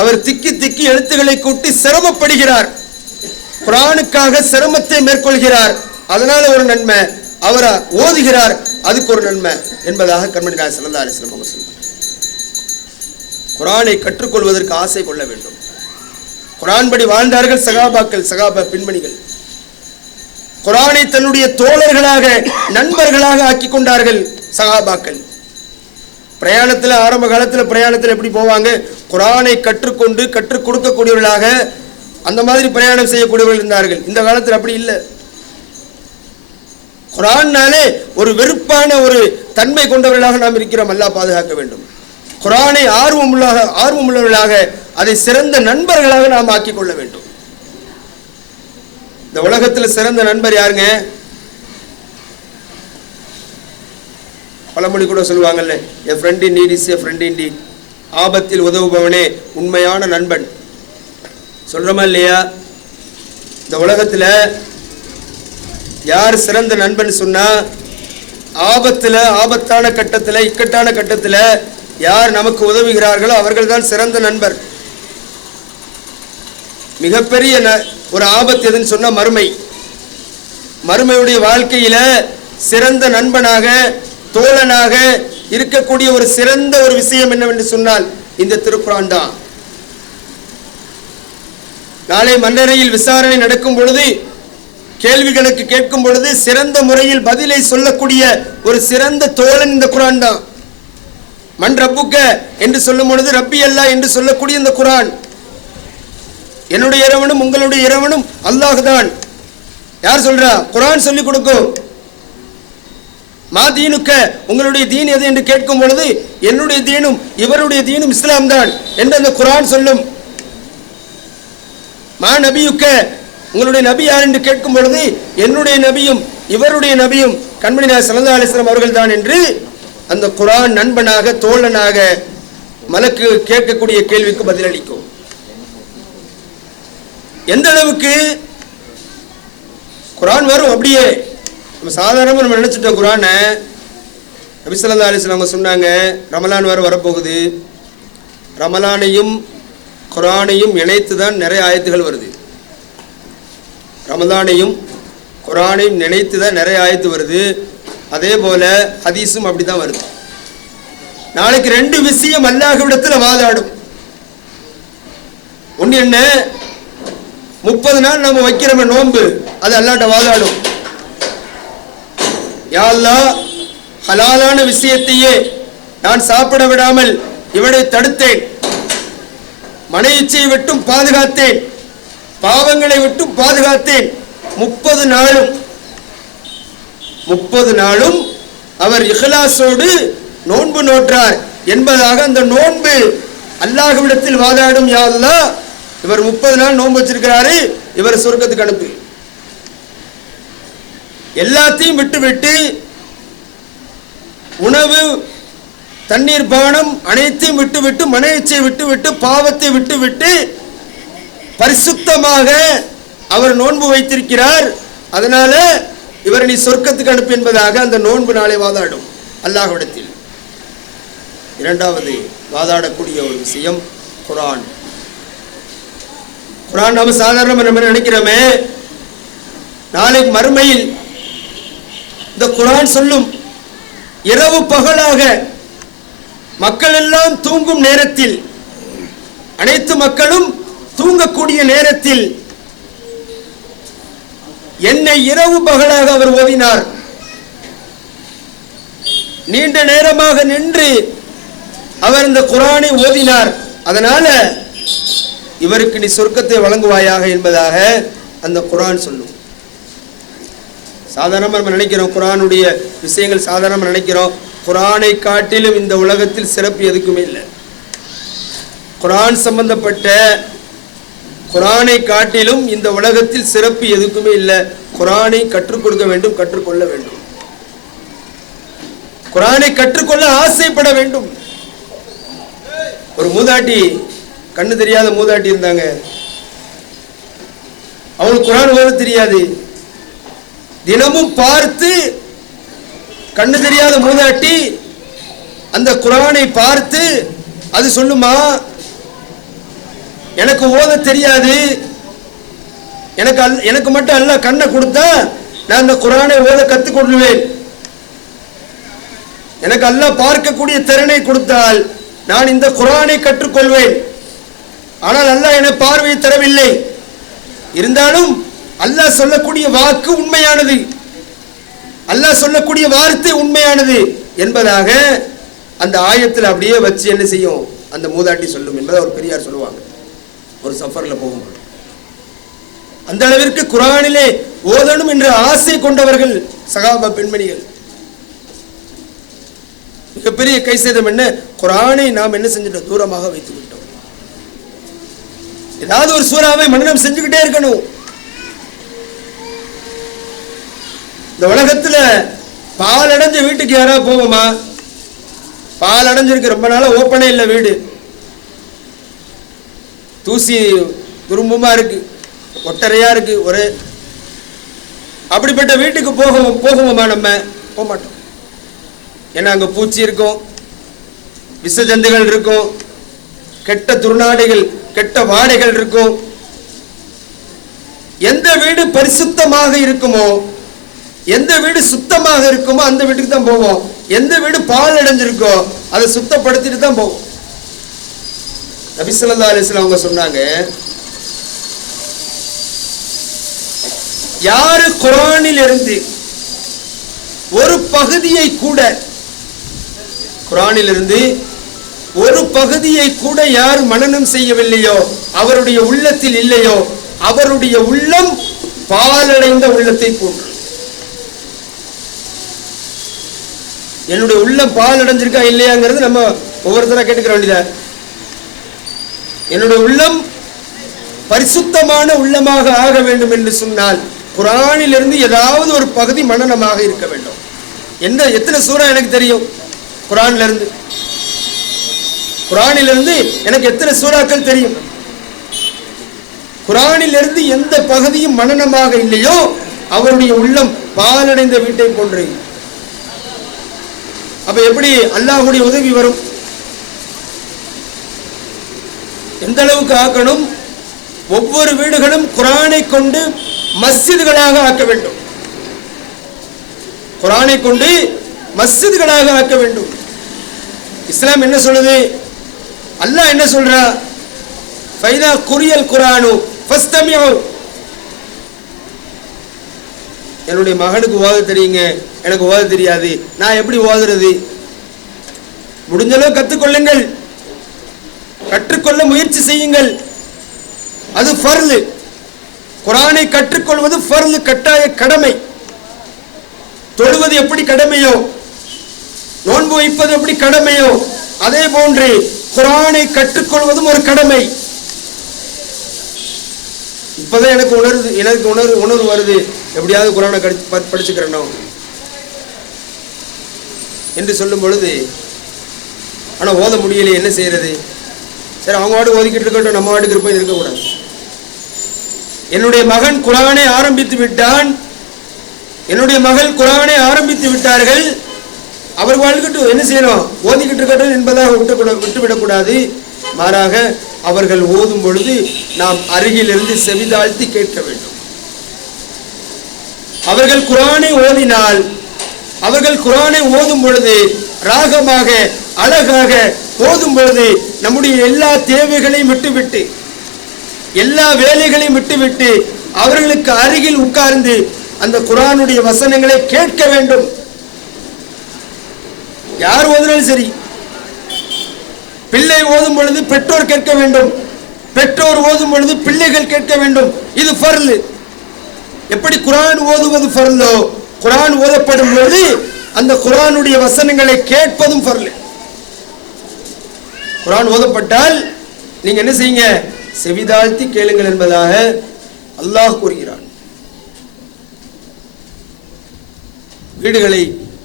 அவர் திக்கி திக்கி எழுத்துக்களை கூட்டி சிரமப்படுகிறார், குர்ஆனுக்காக சிரமத்தை மேற்கொள்கிறார், அதனால ஒரு நன்மை. அவர் ஓதுகிறார், அதுக்கு ஒரு நன்மை என்பதாக கண்மணி நாயகம் ஸல்லல்லாஹு அலைஹி வஸல்லம் சொன்னார். குர்ஆனை கற்றுக்கொள்வதற்கு ஆசை கொள்ள வேண்டும். குர்ஆன் படி வாழ்ந்தார்கள் சகாபாக்கள், சகாபா பின்பணிகள். குர்ஆனை தன்னுடைய தோழர்களாக, நண்பர்களாக ஆக்கி கொண்டார்கள் சகாபாக்கள். பிரயாணத்தில், ஆரம்ப காலத்தில் பிரயாணத்தில் எப்படி போவாங்க? குர்ஆனை கற்றுக்கொண்டு கற்றுக் கொடுக்கக்கூடியவர்களாக அந்த மாதிரி பிரயாணம் செய்யக்கூடியவர்கள் இருந்தார்கள். இந்த காலத்தில் அப்படி இல்லை. குர்ஆன்னாலே ஒரு வெறுப்பான ஒரு தன்மை கொண்டவர்களாக நாம் இருக்கிறோம். அல்லாஹ் பாதுகாக்க வேண்டும். குர்ஆனை ஆர்வமுள்ளவர்களாக, அதை சிறந்த நண்பர்களாக நாம் ஆக்கிக் கொள்ள வேண்டும். இந்த உலகத்தில் சிறந்த நண்பர் யாருங்க? பழமொழி கூட சொல்லுவாங்கல்ல, a friend in need is a friend in deed. ஆபத்தில் உதவுபவனே உண்மையான நண்பன். சொல்றோமா இல்லையா? இந்த உலகத்தில் யார் சிறந்த நண்பன் சொன்னா, ஆபத்தில், ஆபத்தான கட்டத்தில், இக்கட்டான கட்டத்தில் யார் நமக்கு உதவுகிறார்களோ அவர்கள் தான் சிறந்த நண்பர். மிகப்பெரிய ஒரு ஆபத்து எதுன்னு சொன்னா மறுமை. மறுமையுடைய வாழ்க்கையில சிறந்த நண்பனாக, தோழனாக இருக்கக்கூடிய ஒரு சிறந்த ஒரு விஷயம் என்னவென்று சொன்னால் இந்த திருக்குர்ஆன் தான். நாளை மன்னரையில் விசாரணை நடக்கும் பொழுது, கேள்விகளுக்கு கேட்கும் பொழுது சிறந்த முறையில் பதிலை சொல்லக்கூடிய ஒரு சிறந்த தோழன் இந்த குர்ஆன் தான். மன் ரப்புக்க என்று சொல்லும் பொழுது ரப்பி அல்லாஹ் என்று சொல்லக்கூடிய இந்த குர்ஆன். என்னுடைய இறைவனும் உங்களுடைய இறைவனும் அல்லாஹ் தான். யார் சொல்றா? குர்ஆன் சொல்லிக் கொடுக்கும். மா தீனுக்க, உங்களுடைய தீன் எது என்று கேட்கும் பொழுது என்னுடைய தீனும் இவருடைய தீனும் இஸ்லாம் தான் என்று அந்த குர்ஆன் சொல்லும். மா நபியுக்க, உங்களுடைய நபி யார் என்று கேட்கும் பொழுது என்னுடைய நபியும் இவருடைய நபியும் கண்மணி நாயகம் ஸல்லல்லாஹு அலைஹி வஸல்லம் அவர்கள் தான் என்று அந்த குர்ஆன் நண்பனாக, தோழனாக மலக்கு கேட்கக்கூடிய கேள்விக்கு பதிலளிக்கும். எந்த அளவுக்கு குர்ஆன் வரும்? அப்படியே நம்ம சாதாரணமாக நம்ம நினைச்சிட்டோம். குர்ஆனை நபி ஸல்லல்லாஹு அலைஹி வஸல்லம் அவங்க சொன்னாங்க, ரமலான் வரப்போகுது, ரமலானையும் குர்ஆனையும் இணைத்து தான் நிறைய ஆயத்துகள் வருது. ரமலானையும் குர்ஆனையும் நினைத்து தான் நிறைய ஆயத்து வருது. அதே போல ஹதீஸும் அப்படிதான் வருது. நாளைக்கு ரெண்டு விஷயம் அல்லாஹ்விடத்தில் வாதாடும். ஒன்று என்ன? 30 நாள் நம்ம வைக்கிறோம் நோன்பு, அது அல்லாஹ்ட்ட வாதாடும். யா அல்லாஹ், ஹலாலான விஷயத்தையே நான் சாப்பிட விடாமல் இவனை தடுத்தேன், மன இச்சையை விட்டும் பாதுகாத்தேன், பாவங்களை விட்டும் பாதுகாத்தேன். 30 நாளும் 30 நாளும் அவர் இஹ்லாஸோடு நோன்பு நோற்றார் என்பதாக அந்த நோன்பு அல்லாஹ்விடத்தில் வாதாடும். யா அல்லாஹ், இவர் 30 நாள் நோன்பு வச்சிருக்கிறாரு, இவர் சொர்க்கத்துக்கு அனுப்பு. எல்லாத்தையும் விட்டுவிட்டு உணவு, தண்ணீர், பானம் அனைத்தையும் விட்டுவிட்டு, மன இச்சை விட்டுவிட்டு, பாவத்தை விட்டுவிட்டு பரிசுத்தமாக அவர் நோன்பு வைத்திருக்கிறார், அதனால இவர் நீ சொர்க்கத்துக்கு அனுப்பு என்பதாக அந்த நோன்பு நாளை வாதாடும் அல்லாஹ்விடத்தில். இரண்டாவது வாதாடக்கூடிய ஒரு விஷயம் குர்ஆன். குர்ஆன் நாம சாதாரணமாக நம்ம நினைக்கிறோமே, நாளைக்கு மறுமையில் இந்த குர்ஆன் சொல்லும், இரவு பகலாக மக்கள் எல்லாம் தூங்கும் நேரத்தில், அனைத்து மக்களும் தூங்கக்கூடிய நேரத்தில் என்னை இரவு பகலாக அவர் ஓதினார், நீண்ட நேரமாக நின்று அவர் இந்த குர்ஆனை ஓதினார், அதனால இவருக்கு நீ சொர்க்கத்தை வழங்குவாயாக என்பதாக அந்த குர்ஆன் சொல்லும். சாதாரணமாக நம்ம நினைக்கிறோம், குர்ஆனுடைய விஷயங்கள் சாதாரணமாக நினைக்கிறோம். குர்ஆனை காட்டிலும் இந்த உலகத்தில் சிறப்பு எதுக்குமே இல்லை. குர்ஆன் சம்பந்தப்பட்ட குர்ஆனை காட்டிலும் இந்த உலகத்தில் சிறப்பு எதுக்குமே இல்லை. குர்ஆனை கற்றுக் கொடுக்க வேண்டும், கற்றுக்கொள்ள வேண்டும், குர்ஆனை கற்றுக்கொள்ள ஆசைப்பட வேண்டும். ஒரு மூதாட்டி, கண்ணு தெரியாத மூதாட்டி இருந்தாங்க. அவங்களுக்கு குர்ஆன் ஓத தெரியாது. தினமும் பார்த்து கண்ணு தெரியாத மூதாட்டி அந்த குர்ஆனை பார்த்து அது சொல்லுமா, எனக்கு ஓத தெரியாது, எனக்கு மட்டும் அல்லாஹ் கண்ணை கொடுத்தா நான் அந்த குர்ஆனை ஓத கற்றுக்கொள்வேன், எனக்கு அல்லாஹ் பார்க்கக்கூடிய திறனை கொடுத்தால் நான் இந்த குர்ஆனை கற்றுக்கொள்வேன். ஆனால் அல்லாஹ் எனக்கு பார்வையை தரவில்லை, இருந்தாலும் அல்லாஹ் சொல்லக்கூடிய வாக்கு உண்மையானது, அல்லாஹ் சொல்லக்கூடிய வார்த்தை உண்மையானது என்பதாக அந்த ஆயத்தில் அப்படியே வச்சு என்ன செய்யும் அந்த மூதாட்டி சொல்லும் என்பதை ஒரு பெரியார் சொல்லுவாங்க. ஒரு சஃபர்ல போகும்போது அந்த அளவிற்கு குர்ஆனிலே ஓதணும் என்ற ஆசை கொண்டவர்கள் சகாபா பெண்மணிகள். மிகப்பெரிய கை சேதம் என்ன, குர்ஆனை நாம் என்ன செஞ்சிட்டோம், தூரமாக வைத்து விட்டோம். ஏதாவது ஒரு சூறாவை மனனம் செஞ்சுக்கிட்டே இருக்கணும். இந்த உலகத்துல பால் அடைஞ்ச வீட்டுக்கு யாராவது போவோமா? பால் அடைஞ்சிருக்கு, ரொம்ப நாளா ஓப்பனே இல்லை வீடு, தூசி துரும்புமா இருக்கு, ஒட்டறையா இருக்கு, ஒரு அப்படிப்பட்ட வீட்டுக்கு போகுவோமா? நம்ம போக மாட்டோம். ஏன்னா அங்க பூச்சி இருக்கும், விஷ ஜந்துகள் இருக்கும், கெட்ட துர்நாடைகள், கெட்ட வாடைகள் இருக்கும். எந்த வீடு பரிசுத்தமாக இருக்குமோ, எந்த வீடு சுத்தமாக இருக்குமோ அந்த வீட்டுக்கு தான் போவோம். எந்த வீடு பால் அடைஞ்சிருக்கோ அதை சுத்தப்படுத்திட்டு தான் போவோம். நபி ஸல்லல்லாஹு அலைஹி வஸல்லம் அவங்க சொன்னாங்க, யாரு குர்ஆனில் இருந்து ஒரு பகுதியை கூட, குர்ஆனில் இருந்து ஒரு பகுதியை கூட யார் மனனம் செய்யவில்லையோ, அவருடைய உள்ளத்தில் இல்லையோ, அவருடைய உள்ளம் பாலடைந்த உள்ளத்தை போன்று. என்னுடைய உள்ளம் பால் அடைஞ்சிருக்கா இல்லையாங்கிறது நம்ம ஒவ்வொருத்தரா கேட்டுக்கிற வேண்டியதா. என்னுடைய உள்ளம் பரிசுத்தமான உள்ளமாக ஆக வேண்டும் என்று சொன்னால் குர்ஆனில் இருந்து ஏதாவது ஒரு பகுதி மனனமாக இருக்க வேண்டும். எத்தனை சூரா எனக்கு தெரியும் குர்ஆனில் இருந்து? குர்ஆனில் இருந்து எனக்கு எத்தனை சூறாக்கள் தெரியும்? குர்ஆனில் இருந்து எந்த பகுதியும் மனனமாக இல்லையோ அவருடைய உள்ளம் பாலடைந்த வீட்டை போன்று. அப்ப எப்படி அல்லாஹ்வுடைய உதவி வரும்? எந்த அளவுக்கு ஆக்கணும்? ஒவ்வொரு வீடுகளும் குர்ஆனை கொண்டு மஸ்ஜிதுகளாக ஆக்க வேண்டும். குர்ஆனை கொண்டு மஸ்ஜிதுகளாக ஆக்க வேண்டும். இஸ்லாம் என்ன சொல்லுது? அல்லாஹ் என்ன சொல்றா? ஃபைதா குரியல் குர்ஆனு ஃபஸ்தமிஉ. என்னுடைய மகனுக்கு ஓத தெரியுங்க, எனக்கு ஓத தெரியாது, நான் எப்படி ஓதுறது? முடிஞ்சளவு கற்றுக்கொள்ளுங்கள், கற்றுக்கொள்ள முயற்சி செய்யுங்கள். அது ஃபர்லு. குர்ஆனை கற்றுக்கொள்வது ஃபர்லு, கட்டாய கடமை. தொழுவது எப்படி கடமையோ, நோன்பு வைப்பது எப்படி கடமையோ, அதே போன்று குர்ஆனை கற்றுக்கொள்வதும் ஒரு கடமை. இப்பதான் எனக்கு உணர்வு வருது, எப்படியாவது குர்ஆனை படிச்சுக்கிறேனோ என்று சொல்லும் பொழுது, ஆனா ஓத முடியலையே, என்ன செய்யறது? சரி, அவங்க வாடு ஓதிக்கிட்டு இருக்கட்டும், நம்ம வாட்டுக்கு போய் இருக்கக்கூடாது. என்னுடைய மகன் குர்ஆனை ஆரம்பித்து விட்டான், என்னுடைய மகள் குர்ஆனை ஆரம்பித்து விட்டார்கள், அவர் வாழ்க்கட்டும், என்ன செய்யணும்? ஓதிக்கிட்டு இருக்கட்டும் என்பதாக விட்டுவிடக்கூடாது. மாறாக அவர்கள் ஓதும் பொழுது நாம் அருகிலிருந்து செவிதாழ்த்தி கேட்க வேண்டும். அவர்கள் குர்ஆனை ஓதினால், அவர்கள் குர்ஆனை ஓதும் பொழுது ராகமாக அழகாக ஓதும் பொழுது நம்முடைய எல்லா தேவைகளையும் விட்டுவிட்டு, எல்லா வேலைகளையும் விட்டுவிட்டு அவர்களுக்கு அருகில் உட்கார்ந்து அந்த குர்ஆனுடைய வசனங்களை கேட்க வேண்டும். யார் ஓதினாலும் சரி, பிள்ளை ஓதும் பொழுது பெற்றோர் கேட்க வேண்டும், பெற்றோர் ஓதும் பொழுது பிள்ளைகள் கேட்க வேண்டும். இது ஃபர்ல். எப்படி குர்ஆன் ஓதுவது ஃபர்லோ, குர்ஆன் ஓதப்படும் பொழுது அந்த குர்ஆனுடைய வசனங்களை கேட்பதும் ஃபர்ல். குர்ஆன் ஓதப்பட்டால் நீங்க என்ன செய்யுங்க? செவிதாழ்த்தி கேளுங்கள் என்பதாக அல்லாஹ் கூறுகிறான். வீடுகளை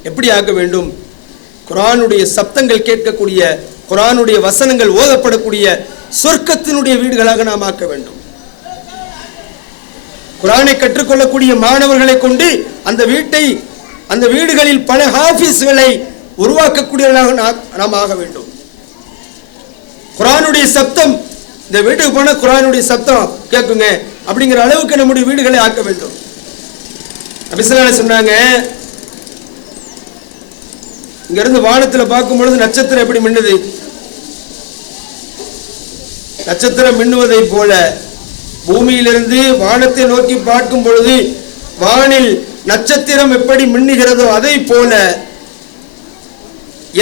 எப்படி ஆக்க வேண்டும்? குர்ஆனுடைய சப்தங்கள் கேட்கக்கூடிய, குர்ஆனுடைய வசனங்கள் ஓதப்படக்கூடிய சொர்க்கத்தினுடைய வீடுகளாக நாம் ஆக்க வேண்டும். குர்ஆனை கற்றுக்கொள்ளக்கூடிய மாணவர்களை கொண்டு அந்த வீடுகளில் பல ஹாஃபிஸ்களை உருவாக்கக்கூடியவர்களாக நாம் ஆக வேண்டும். குர்ஆனுடைய சப்தம், இந்த வீட்டுக்கு போன குர்ஆனுடைய சப்தம் கேட்குங்க அப்படிங்கிற அளவுக்கு நம்முடைய வீடுகளை ஆக்க வேண்டும். நபி ஸல்லல்லாஹு அலைஹி சொன்னாங்க, இங்க இருந்து வானத்துல பார்க்கும் பொழுது நட்சத்திரம் எப்படி மின்னுது, நட்சத்திரம் மின்னுவதை போல பூமியிலிருந்து வானத்தை நோக்கி பார்க்கும் பொழுது வானில் நட்சத்திரம் எப்படி மின்னுகிறதோ அதை போல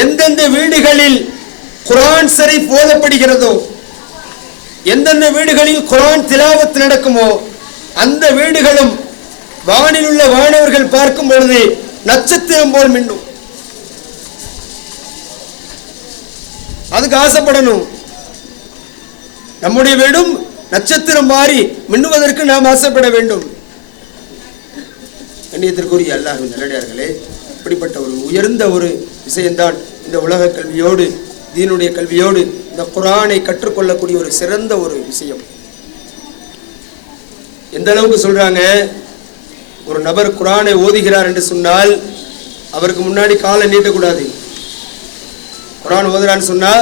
எந்தெந்த வீடுகளில் குர்ஆன் ஷரீஃப் ஓதப்படுகிறதோ, எந்தெந்த வீடுகளில் குர்ஆன் திலாவத் நடக்குமோ அந்த வீடுகளும் வானில் உள்ள வானவர்கள் பார்க்கும் பொழுது நட்சத்திரம் போல் மின்னும். அதுக்கு ஆசைப்படணும். நம்முடைய வீடும் நட்சத்திரம் மாறி மின்னுவதற்கு நாம் ஆசைப்பட வேண்டும். கண்ணியத்திற்குரிய அல்லாஹ்வின் நல்லடியார்களே, இப்படிப்பட்ட ஒரு உயர்ந்த ஒரு விஷயம்தான் இந்த உலக கல்வியோடு, தீனுடைய கல்வியோடு இந்த குர்ஆனை கற்றுக்கொள்ளக்கூடிய ஒரு சிறந்த ஒரு விஷயம். எந்த அளவுக்கு சொல்றாங்க, ஒரு நபர் குர்ஆனை ஓதுகிறார் என்று சொன்னால் அவருக்கு முன்னாடி காலை நீட்டக்கூடாது. குர்ஆன் ஓதுறான்னு சொன்னா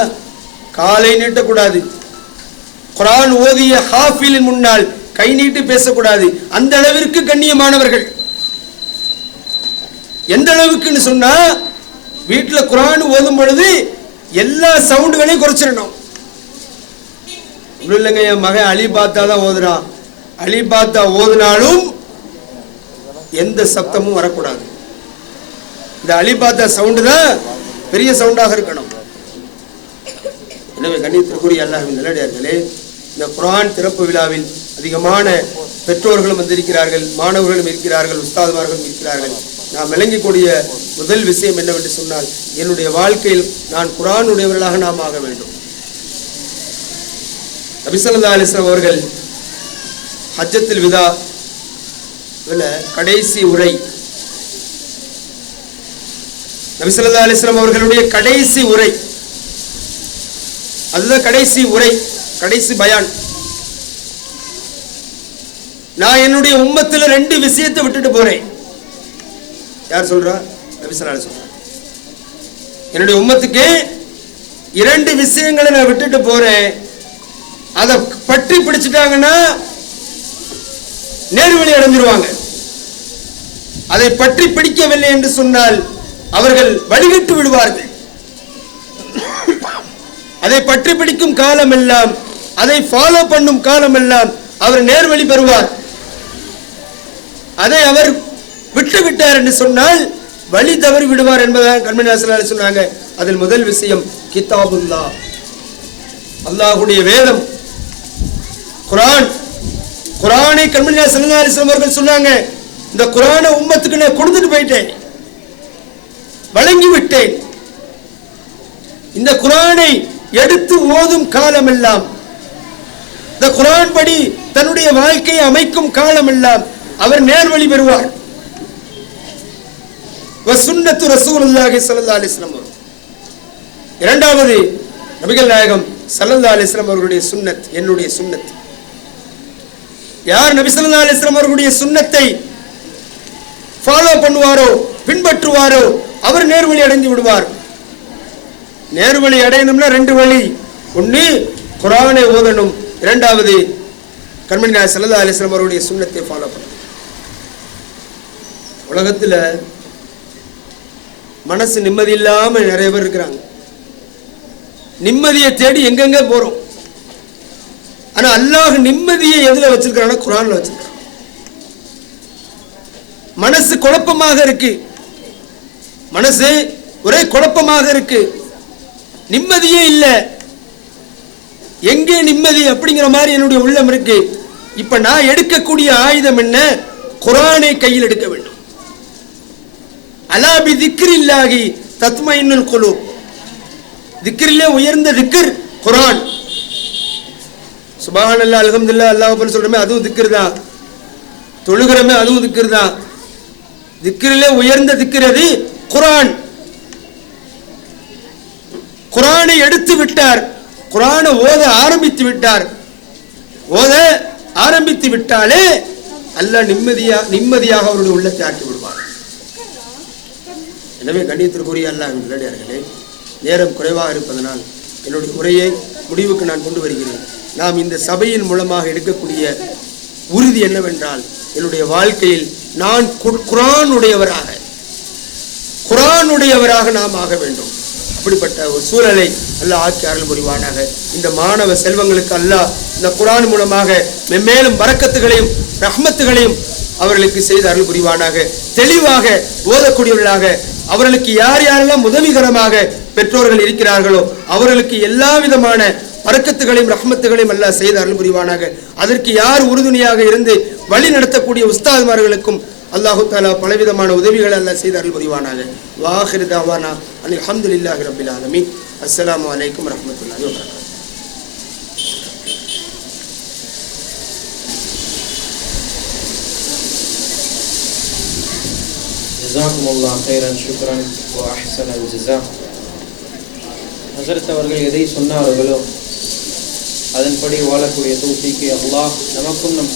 காலை நீட்டக்கூடாது. குர்ஆன் ஓதிய ஹாஃபிலின் முன்னால் கை நீட்டி பேசக்கூடாது. அந்த அளவிற்கு கண்ணியமானவர்கள். எந்த அளவுக்குன்னு சொன்னா, வீட்டுல குர்ஆன் ஓதும் பொழுது எல்லா சவுண்டுகளையும் குறைச்சிடணும். இல்லைங்க, என் மகன் அலி பாத்தா தான் ஓதுறான், அலி பாத்தா ஓதுனாலும் எந்த சப்தமும் வரக்கூடாது. இந்த அலி பாத்தா சவுண்டு தான் பெரிய சவுண்டாக இருக்கணும். எனவே கண்ணியத்திற்குரிய அல்லாஹ்வின் நல்லடியார்களே, இந்த குர்ஆன் திறப்பு விழாவில் அதிகமான பெற்றோர்களும் வந்திருக்கிறார்கள், மாணவர்களும் இருக்கிறார்கள், உஸ்தாதுமார்களும் இருக்கிறார்கள். நாம் விளங்கக்கூடிய முதல் விஷயம் என்னவென்று சொன்னால், என்னுடைய வாழ்க்கையில் நான் குர்ஆன் உடையவர்களாக நாம் ஆக வேண்டும். நபி ஸல்லல்லாஹு அலைஹி வஸல்லம் அவர்கள் ஹஜ்ஜத்துல் விதா கடைசி உரை, நபி ஸல்லல்லாஹு அலைஹி வஸல்லம் அவர்களுடைய கடைசி உரை, அதுதான் கடைசி உரை, கடைசி பயான். நான் என்னுடைய உம்மத்துல 2 விஷயத்தை விட்டுட்டு போறேன். யார் சொல்றா? நபி ஸல்லல்லாஹு அலைஹி வஸல்லம். என்னுடைய உம்மத்துக்கு 2 விஷயங்களை நான் விட்டுட்டு போறேன். அதை பற்றி பிடிச்சிட்டாங்கன்னா நேர்வழி அடைஞ்சிருவாங்க. அதை பற்றி பிடிக்கவில்லை என்று சொன்னால் அவர்கள் வழிவிட்டு விடுவார்கள். அதை பற்றி பிடிக்கும் காலம் எல்லாம், அதை ஃபாலோ பண்ணும் காலம் எல்லாம் அவர் நேர்வழி பெறுவார். அதை அவர் விட்டு விட்டார் என்று சொன்னால் வழி தவறி விடுவார் என்பதாக கண்மணி ஸல்லல்லாஹு சொன்னாங்க. அதில் முதல் விஷயம் கிதாபுல்லாஹ், அல்லாஹ்வுடைய வேதம் குர்ஆன். குர்ஆனை கண்மணி ஸல்லல்லாஹு அலைஹி வஸல்லம் அவர்கள் சொன்னாங்க, இந்த குர்ஆனை உம்மத்துக்கு நான் கொடுத்துட்டு போயிட்டேன். வழங்கிவிட்டேன். இந்த குர்ஆனை எடுத்து ஓதும் காலமெல்லாம், இந்த குர்ஆன் படி தன்னுடைய வாழ்க்கையை அமைக்கும் காலமெல்லாம் அவர் நேர்வழி பெறுவார். வசுன்னத்து ரசூலுல்லாஹி ஸல்லல்லாஹு அலைஹி வஸல்லம். இரண்டாவது நபிகள் நாயகம் ஸல்லல்லாஹு அலைஹி வஸல்லம் அவர்களுடைய சுன்னத், என்னுடைய சுன்னத். யார் நபி ஸல்லல்லாஹு அலைஹி வஸல்லம் அவர்களுடைய சுன்னத்தை ஃபாலோ பண்ணுவாரோ, பின்பற்றுவாரோ, அவர் நேர்வழி அடைந்து விடுவார். நேர்வழி அடையணும்னா ரெண்டு வழி. ஒன்று குர்ஆனை ஓதணும், இரண்டாவது கண்மணி நாயகம் ஸல்லல்லாஹு அலைஹி வஸல்லம் அவருடைய சுன்னத்தை ஃபாலோ பண்ணணும். உலகத்தில் மனசு நிம்மதி இல்லாம நிறைய பேர் இருக்கிறாங்க. நிம்மதியை தேடி எங்கெங்க போறோம். ஆனா அல்லாஹ் நிம்மதியை எதுல வச்சிருக்கான? குர்ஆன்ல வச்சிருக்கான். மனசு குழப்பமாக இருக்கு, மனசு ஒரே குழப்பமாக இருக்கு, நிம்மதியே இல்லை. எங்கே நிம்மதி அப்படிங்கிற மாதிரி என்னுடைய உள்ளம் இருக்கு. இப்ப நான் எடுக்கக்கூடிய ஆயுதம் என்ன? குர்ஆனை கையில் எடுக்க வேண்டும். அலா பி திக்ரில்லாஹி தத்மைனுல் குலூப். திக்ரிலே உயர்ந்த திக்ர் குர்ஆன். சுப்ஹானல்லாஹ், அல்ஹம்துலில்லாஹ், அல்லாஹ் அக்பர் சொல்றமே அதுவும் திக்ர் தான். தொழுகிறமே அதுவும் திக்ர் தான். திக்ரிலே உயர்ந்த திக்ர் அது குர்ஆன். குர்ஆனை எடுத்து விட்டார், குர்ஆனை ஓத ஆரம்பித்து விட்டார். ஓத ஆரம்பித்து விட்டாலே அல்லாஹ் நிம்மதியாக அவருடைய உள்ளத்தை ஆக்கி விடுவார். எனவே கண்ணியத்திற்குரிய அல்லாஹ்வின் நல்லடியார்களே, நேரம் குறைவாக இருப்பதனால் என்னுடைய உரையை முடிவுக்கு நான் கொண்டு வருகிறேன். நாம் இந்த சபையின் மூலமாக எடுக்கக்கூடிய உறுதி என்னவென்றால், என்னுடைய வாழ்க்கையில் நான் குர்ஆனுடையவராக நாம் ஆக வேண்டும். அப்படிப்பட்ட ஒரு சூழலை அல்லாஹ் ஆக்கி அருள் புரிவானாக. இந்த மாணவ செல்வங்களுக்கு அல்லாஹ் இந்த குர்ஆன் மூலமாக மென்மேலும் பரக்கத்துகளையும் ரஹ்மத்துகளையும் அவர்களுக்கு செய்து அருள் புரிவானாக. தெளிவாக ஓதக்கூடியவர்களாக, அவர்களுக்கு யார் யாரெல்லாம் உதவிகரமாக பெற்றோர்கள் இருக்கிறார்களோ அவர்களுக்கு எல்லா விதமான பரக்கத்துகளையும் ரஹ்மத்துகளையும் அல்லாஹ் செய்து அருள் புரிவானாக. அதற்கு யார் உறுதுணையாக இருந்து வழி நடத்தக்கூடிய உஸ்தாத்மார்களுக்கும் அல்லாஹு தஆலா பலவிதமான உதவிகளை அல்லாஹ் செய்து அருள் புரிவானாக. வாஹிரு தஅவானா அல்ஹம்துலில்லாஹி ரப்பில் ஆலமீன். அஸ்ஸலாமு அலைக்கும் வரஹ்மத்துல்லாஹி வபரகாத்துஹு. ஜஸாக்குமுல்லாஹ் கைரன் ஷுக்ரன் வ அஹ்ஸனல் ஜஸா. ஹஸரத் அவர்கள் எதை சொன்னார்களோ அதன்படி வாழக்கூடிய தௌஃபீக்கை அல்லாஹ் நமக்கும் நம்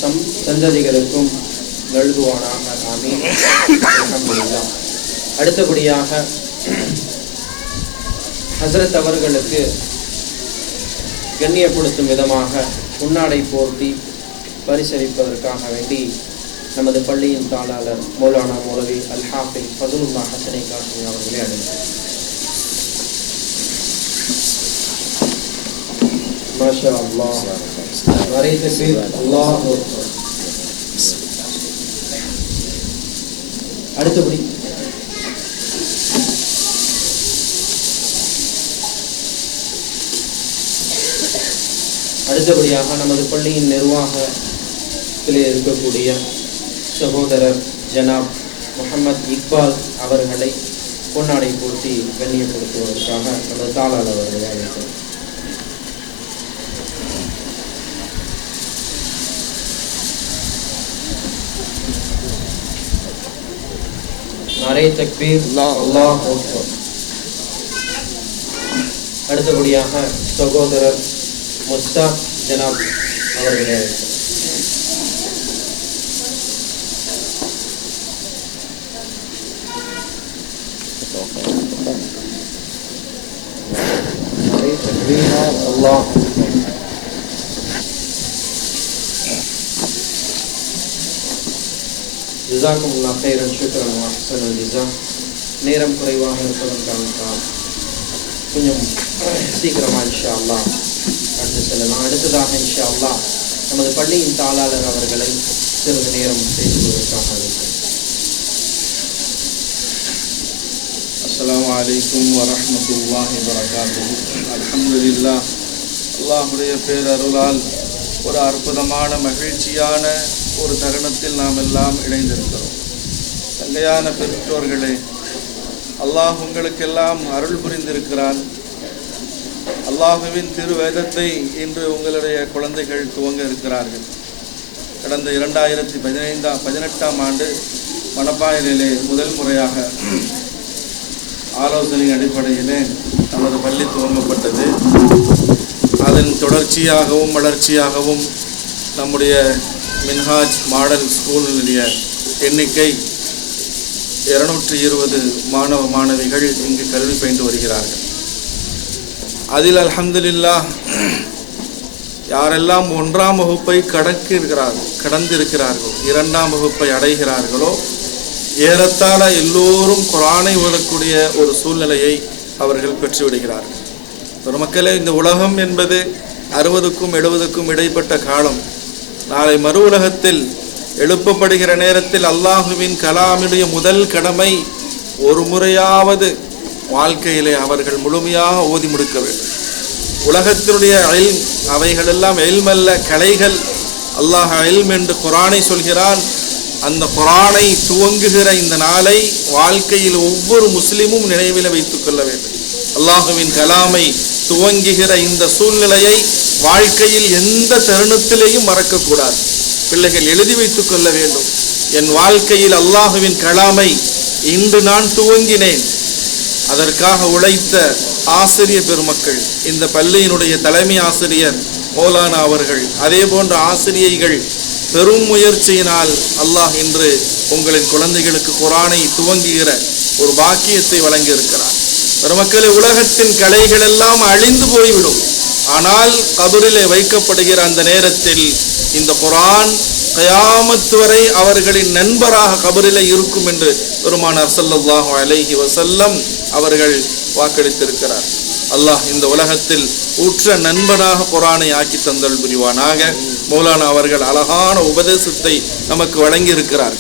சந்ததிகளுக்கும் நல்குவானாக. ஆமீன். அல்ஹம்துலில்லாஹ். அடுத்தபடியாக ஹஸரத் அவர்களுக்கு கண்ணியப்படுத்தும் விதமாக முன்னாடை போர்த்தி பரிசளிப்பதற்காக வேண்டி நமது பள்ளியின் தாளாளர் மௌலானா மௌலவி அல் ஹாஃபிஸ் ஃபதுலுல்லாஹ் ஹசனை காசிமி அவர்களை அழைத்தார். மாஷா அல்லாஹ். நிறைய தக்பீர். அல்லாஹ் அக்பர். அடுத்தபடியாக நமது பள்ளியின் நிர்வாகத்திலே இருக்கக்கூடிய சகோதரர் ஜனாப் முஹம்மத் இக்பால் அவர்களை பொன்னாடை போர்த்தி கண்ணியப்படுத்துவதற்காக நமது தாளாளர் அவர்களை அழைத்தார். நாரே தக்பீர். அல்லாஹ் அக்பர். அடுத்தபடியாக சகோதரர் முஸ்தாக் ஜனாப் அவர்களை அழைத்தார். ஜஸாக்குமுல்லாஹ் கைரன் ஷுக்ரன் வ அஹ்ஸனல் ஜஸா. நேரம் குறைவாக இருப்பதன் காரணத்தால் கொஞ்சம் சீக்கிரமாக இன்ஷா அல்லாஹ் அடுத்து செல்லலாம். அடுத்ததாக இன்ஷா அல்லாஹ் நமது பள்ளியின் தாளாளர் அவர்களை சிறிது நேரம் பேசுவதற்காக அழைக்கிறேன். அஸ்ஸலாமு அலைக்கும் வரஹ்மத்துல்லாஹி வபரகாத்துஹு. அல்ஹம்துலில்லாஹ். அல்லாஹ்வுடைய பேரருளால் ஒரு அற்புதமான மகிழ்ச்சியான ஒரு தருணத்தில் நாம் எல்லாம் இணைந்திருக்கிறோம். தங்கையான பெற்றோர்களே, அல்லாஹ் உங்களுக்கெல்லாம் அருள் புரிந்திருக்கிறான். அல்லாஹுவின் திருவேதத்தை இன்று உங்களுடைய குழந்தைகள் துவங்க இருக்கிறார்கள். கடந்த 2018ஆம் ஆண்டு மணப்பாறையிலே முதல் முறையாக ஆலோசனை அடிப்படையிலே நமது பள்ளி துவங்கப்பட்டது. அதன் தொடர்ச்சியாகவும் வளர்ச்சியாகவும் நம்முடைய மின்ஹாஜ் மாடல் ஸ்கூலினுடைய எண்ணிக்கை 220 மாணவ மாணவிகள் இங்கு கல்வி பயின்று வருகிறார்கள். அதில் அல்ஹம்துலில்லாஹ் யாரெல்லாம் 1ஆம் வகுப்பை கடந்திருக்கிறார்களோ 2ஆம் வகுப்பை அடைகிறார்களோ ஏறத்தாழ எல்லோரும் குர்ஆனை ஓதக்கூடிய ஒரு சூழ்நிலையை அவர்கள் பெற்றுவிடுகிறார்கள். பெருமக்களே, இந்த உலகம் என்பது 60க்கும் 70க்கும் இடைப்பட்ட காலம். நாளை மறு உலகத்தில் எழுப்பப்படுகிற நேரத்தில் அல்லாஹுவின் கலாமுடைய முதல் கடமை ஒரு முறையாவது வாழ்க்கையிலே அவர்கள் முழுமையாக ஓதி முடிக்க வேண்டும். உலகத்தினுடைய இல்ம், அவைகளெல்லாம் இல்மல்ல, கலைகள். அல்லாஹ் இல்ம் என்று குர்ஆனை சொல்கிறான். அந்த குர்ஆனை துவங்குகிற இந்த நாளை வாழ்க்கையில் ஒவ்வொரு முஸ்லிமும் நினைவில் வைத்துக் கொள்ள வேண்டும். அல்லாஹுவின் கலாமை துவங்குகிற இந்த சூழ்நிலையை வாழ்க்கையில் எந்த தருணத்திலேயும் மறக்கக்கூடாது. பிள்ளைகள் எழுதி வைத்துக் கொள்ள வேண்டும். என் வாழ்க்கையில் அல்லாஹுவின் கலாமை இன்று நான் துவங்கினேன். அதற்காக உழைத்த ஆசிரியர் பெருமக்கள், இந்த பள்ளியினுடைய தலைமை ஆசிரியர் மௌலானா அவர்கள், அதே போன்ற ஆசிரியைகள் பெரும் முயற்சியினால் அல்லாஹ் இன்று உங்களின் குழந்தைகளுக்கு குர்ஆனை துவங்குகிற ஒரு பாக்கியத்தை வழங்கி இருக்கிறார். பெருமக்களே, உலகத்தின் கலைகள் எல்லாம் அழிந்து போய்விடும். ஆனால் கபரிலே வைக்கப்படுகிற அந்த நேரத்தில் இந்த குர்ஆன் கியாமத் வரை அவர்களின் நண்பராக கபரிலே இருக்கும் என்று பெருமானார் ஸல்லல்லாஹு அலைஹி வஸல்லம் அவர்கள் வாக்களித்திருக்கிறார். அல்லாஹ் இந்த உலகத்தில் ஊற்ற நண்பனாக குர்ஆனை ஆக்கி தந்தல் புரிவானாக. மௌலானா அவர்கள் அழகான உபதேசத்தை நமக்கு வழங்கி இருக்கிறார்.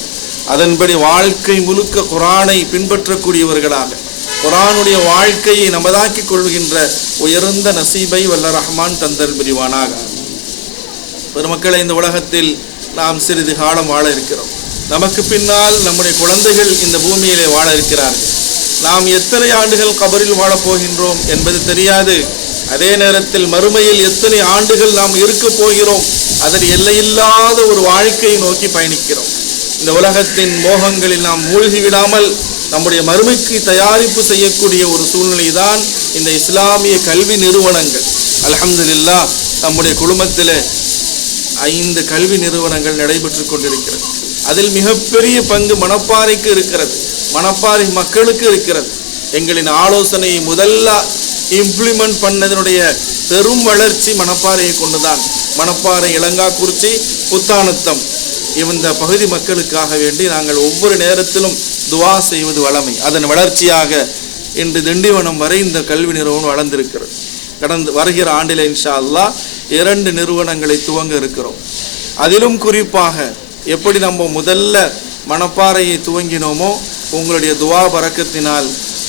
அதன்படி வாழ்க்கை முழுக்க குர்ஆனை பின்பற்றக்கூடியவர்களாக குர்ஆனுடைய வாழ்க்கையை நமதாக்கிக் கொள்கின்ற உயர்ந்த நசீபை வல்ல ரஹ்மான் தந்தல் புரிவானாக. பெருமக்களை, இந்த உலகத்தில் நாம் சிறிது காலம் வாழ இருக்கிறோம். நமக்கு பின்னால் நம்முடைய குழந்தைகள் இந்த பூமியிலே வாழ இருக்கிறார்கள். நாம் எத்தனை ஆண்டுகள் கபரில் வாழப் போகின்றோம் என்பது தெரியாது. அதே நேரத்தில் மறுமையில் எத்தனை ஆண்டுகள் நாம் இருக்க போகிறோம், அதன் எல்லையில்லாத ஒரு வாழ்க்கையை நோக்கி பயணிக்கிறோம். இந்த உலகத்தின் மோகங்களில் நாம் மூழ்கிவிடாமல் நம்முடைய மறுமைக்கு தயாரிப்பு செய்யக்கூடிய ஒரு சூழ்நிலை தான் இந்த இஸ்லாமிய கல்வி நிறுவனங்கள். அல்ஹம்துலில்லாஹ், நம்முடைய குடும்பத்தில் 5 கல்வி நிறுவனங்கள் நடைபெற்று கொண்டிருக்கிறது. அதில் மிகப்பெரிய பங்கு மணப்பாறைக்கு இருக்கிறது, மணப்பாறை மக்களுக்கு இருக்கிறது. எங்களின் ஆலோசனையை முதல்ல இம்ப்ளிமெண்ட் பண்ணதனுடைய பெரும் வளர்ச்சி மணப்பாறையை கொண்டுதான். மணப்பாறை, இளங்காக்குறிச்சி, புத்தானத்தம் இந்த பகுதி மக்களுக்காக வேண்டி நாங்கள் ஒவ்வொரு நேரத்திலும் துவா செய்வது வழமை. அதன் வளர்ச்சியாக இன்று திண்டிவனம் வரை இந்த கல்வி நிறுவனம் வளர்ந்திருக்கிறது. கடந்த வருகிற ஆண்டில் இன்ஷா அல்லாஹ் 2 நிறுவனங்களை துவங்க இருக்கிறோம். அதிலும் குறிப்பாக எப்படி நம்ம முதல்ல மணப்பாறையை துவங்கினோமோ உங்களுடைய துவா பரக்கத்தினால்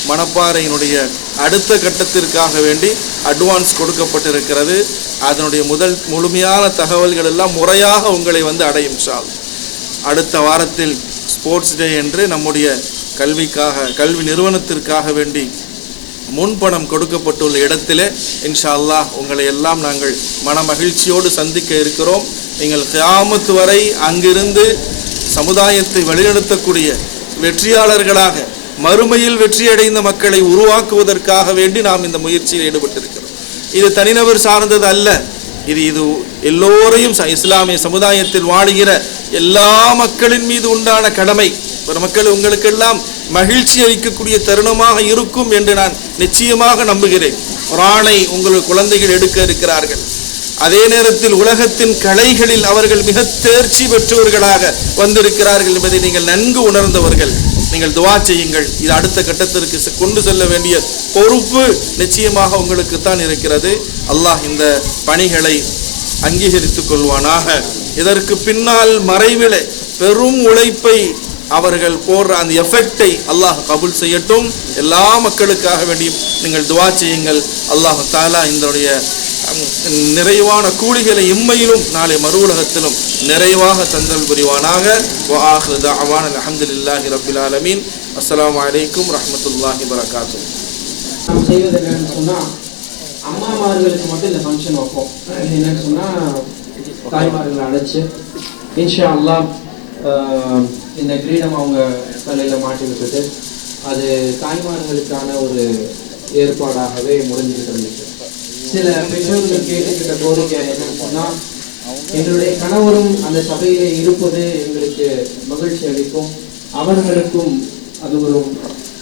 மணப்பாறையினுடைய அடுத்த கட்டத்திற்காக வேண்டி அட்வான்ஸ் கொடுக்கப்பட்டிருக்கிறது. அதனுடைய முதல் முழுமையான தகவல்கள் எல்லாம் முறையாக உங்களை வந்து அடையும் இன்ஷா அல்லாஹ். அடுத்த வாரத்தில் ஸ்போர்ட்ஸ் டே என்று நம்முடைய கல்வி நிறுவனத்திற்காக வேண்டி முன்பணம் கொடுக்கப்பட்டுள்ள இடத்திலே இன்ஷா அல்லாஹ் உங்களை எல்லாம் நாங்கள் மன மகிழ்ச்சியோடு சந்திக்க இருக்கிறோம். நீங்கள் கியாமத் வரை அங்கிருந்து சமுதாயத்தை வழிநடத்தக்கூடிய வெற்றியாளர்களாக மறுமையில் வெற்றியடைந்த மக்களை உருவாக்குவதற்காக வேண்டி நாம் இந்த முயற்சியில் ஈடுபட்டிருக்கிறோம். இது தனிநபர் சார்ந்தது அல்ல, இது எல்லோரையும் இஸ்லாமிய சமுதாயத்தில் வாழுகிற எல்லா மக்களின் மீது உண்டான கடமை. மக்கள் உங்களுக்கெல்லாம் மகிழ்ச்சி அளிக்கக்கூடிய தருணமாக இருக்கும் என்று நான் நிச்சயமாக நம்புகிறேன். குர்ஆனை உங்கள் குழந்தைகள் எடுக்க இருக்கிறார்கள். அதே நேரத்தில் உலகத்தின் கலைகளில் அவர்கள் மிக தேர்ச்சி பெற்றவர்களாக வந்திருக்கிறார்கள் என்பதை நீங்கள் நன்கு உணர்ந்தவர்கள். நீங்கள் துவா செய்யுங்கள். இது அடுத்த கட்டத்திற்கு கொண்டு செல்ல வேண்டிய பொறுப்பு நிச்சயமாக உங்களுக்குத்தான் இருக்கிறது. அல்லாஹ் இந்த பணிகளை அங்கீகரித்துக் கொள்வானாக. இதற்கு பின்னால் மறைவிலே பெரும் உழைப்பை அவர்கள் போடுற அந்த எஃபெக்டை அல்லாஹ் கபூல் செய்யட்டும். எல்லா மக்களுக்காக வேண்டியும் நீங்கள் துவா செய்யுங்கள். அல்லாஹ் தஆலா இதனுடைய நிறைவான கூலிகளை இம்மையிலும் நாளை மறு உலகத்திலும் நிறைவாக தந்தல் புரிவானாக. வ ஆகிரு தஅவானா அல்ஹம்துலில்லாஹி ரப்பில் ஆலமீன். அஸ்ஸலாமு அலைக்கும் ரஹ்மத்துல்லாஹி வரகாத்துஹு. நாம் செய்வது என்னன்னு சொன்னால், அம்மாமார்களுக்கு மட்டும் இந்த ஃபங்க்ஷன் வைப்போம். என்னன்னு சொன்னால், தாய்மார்களை அழைச்சி இன்ஷா அல்லாஹ் இந்த கிரீடம் அவங்க தலையில் மாட்டி விட்டுட்டு அது தாய்மார்களுக்கான ஒரு ஏற்பாடாகவே முடிஞ்சுக்கிட்டு இருந்துச்சு. சில பெற்றோர்கள் கேட்டுக்கிட்ட கோரிக்கை என்னன்னு சொன்னால், எங்களுடைய கணவரும் அந்த சபையிலே இருப்பது எங்களுக்கு மகிழ்ச்சி அளிக்கும், அவர்களுக்கும் அது ஒரு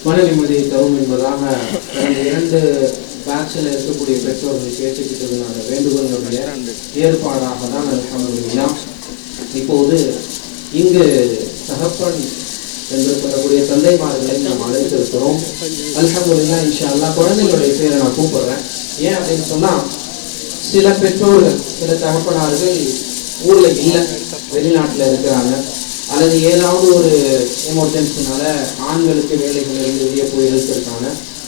மன நிம்மதியை தரும் என்பதாக கடந்த 2 பேட்சில் இருக்கக்கூடிய பெற்றோர்கள் கேட்டுக்கிட்டதுனால வேண்டுகோளுடைய ஏற்பாடாக தான் அல்ஹம்துலில்லாஹ் இப்போது இங்கு தகப்பன் என்று சொல்லக்கூடிய தந்தைமார்களை நாம் அழைத்திருக்கிறோம். அல்ஹம்துலில்லாஹ் இன்ஷா அல்லாஹ் குழந்தைகளுடைய பேரை நான் கூப்பிடுறேன். ஏன் அப்படின்னு சொன்னால், சில பெற்றோர்கள் சில தகப்பனார்கள் ஊரில் இல்லை, வெளிநாட்டில் இருக்கிறாங்க, அல்லது ஏதாவது ஒரு எமர்ஜென்சினால ஆண்களுக்கு வேலைகள் இருந்து வெளியே போய் இருக்கிறதுக்கான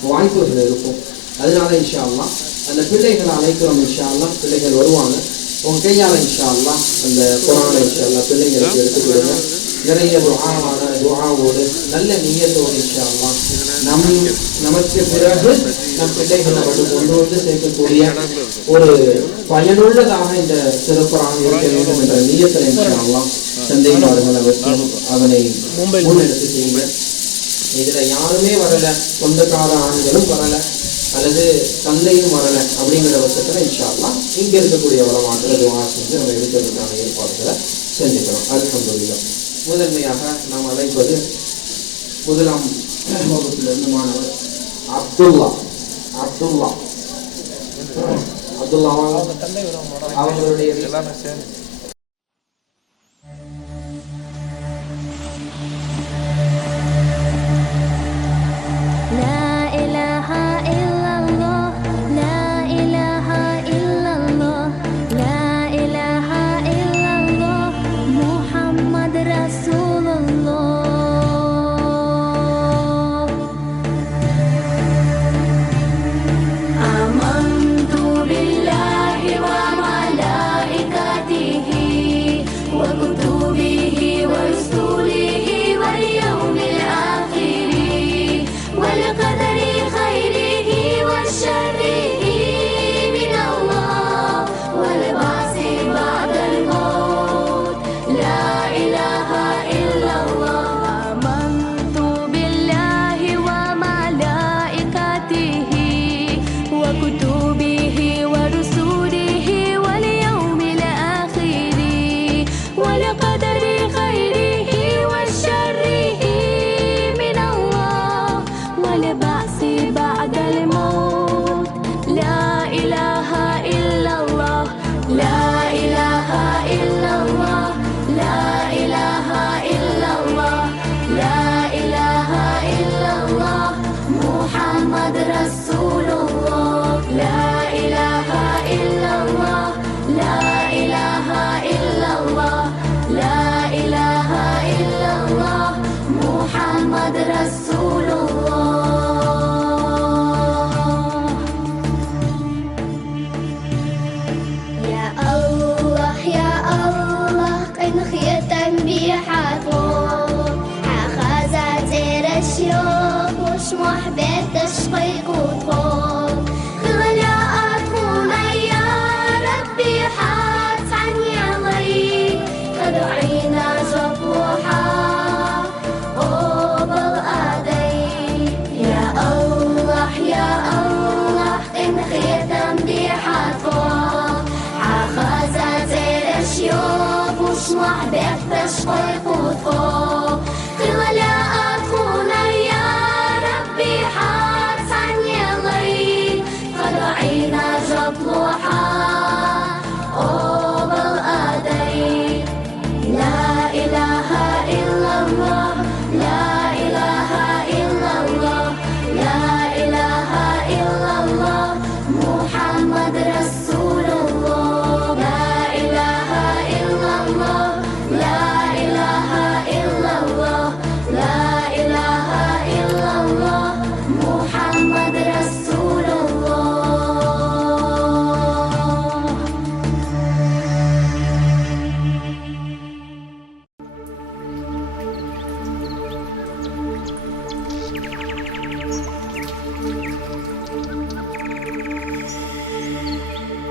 வாய்ப்புகள் இருக்கும். அதனால இன்ஷா அல்லாஹ் அந்த பிள்ளைகளை அழைக்கிறோம். இன்ஷா அல்லாஹ் பிள்ளைகள் வருவாங்க. உங்கள் கையால் இன்ஷா அல்லாஹ் அந்த குர்ஆனை இன்ஷா அல்லாஹ் பிள்ளைங்களுக்கு எடுத்து கொடுங்க. நிறைய துஆவோடு நல்ல நியத்தோடு இன்ஷா அல்லாஹ் நமக்கு பிறகு நம் பிள்ளைகளை கொண்டு வந்து சேர்க்கக்கூடிய ஒரு பயனுள்ளதாக இந்த திருக்குர்ஆன் இருக்க வேண்டும் என்ற நியத்தில் இன்ஷா அல்லாஹ் தந்தைமார்கள் அவனை முன்னெடுத்து செய்யுங்க. இதுல யாருமே வரல, சொந்தக்கார ஆண்களும் வரல, அல்லது தந்தையும் வரல அப்படிங்கிற பட்சத்துல இன்ஷா அல்லாஹ் இங்க இருக்கக்கூடிய வளமாற்ற துஆ செஞ்சு நம்ம எடுக்கிறதுக்கான ஏற்பாடுகளை செஞ்சுக்கிறோம். அல்ஹம்துலில்லாஹ். முதன்மையாக நாம் அழைப்பது 1ஆம் வகுப்பிலிருந்து மாணவர் அப்துல்லா அவங்களுடைய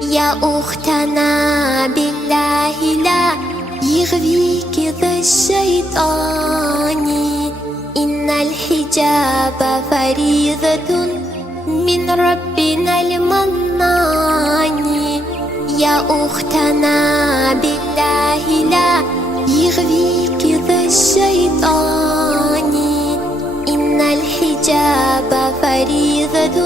يا أختنا بالله لا يغويك ذا الشيطان، إن الحجاب فريضة من ربنا المنان. يا أختنا بالله لا يغويك ذا الشيطان، إن الحجاب فريضة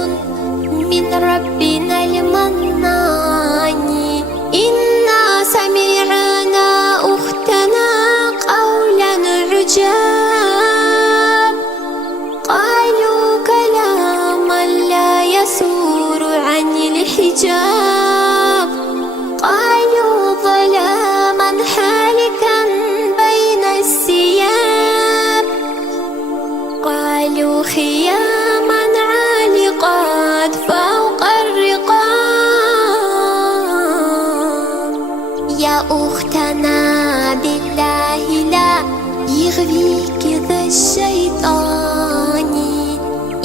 من ربنا المنان. إنا سمعنا أختنا قولا عجاب، قالوا كلاما لا يسور عن الحجاب، قالوا ظلاما حالكا بين الثياب، قالوا خياما عالقات فوق الرقاب. يا أختنا بالله لا يغويك ذا الشيطان،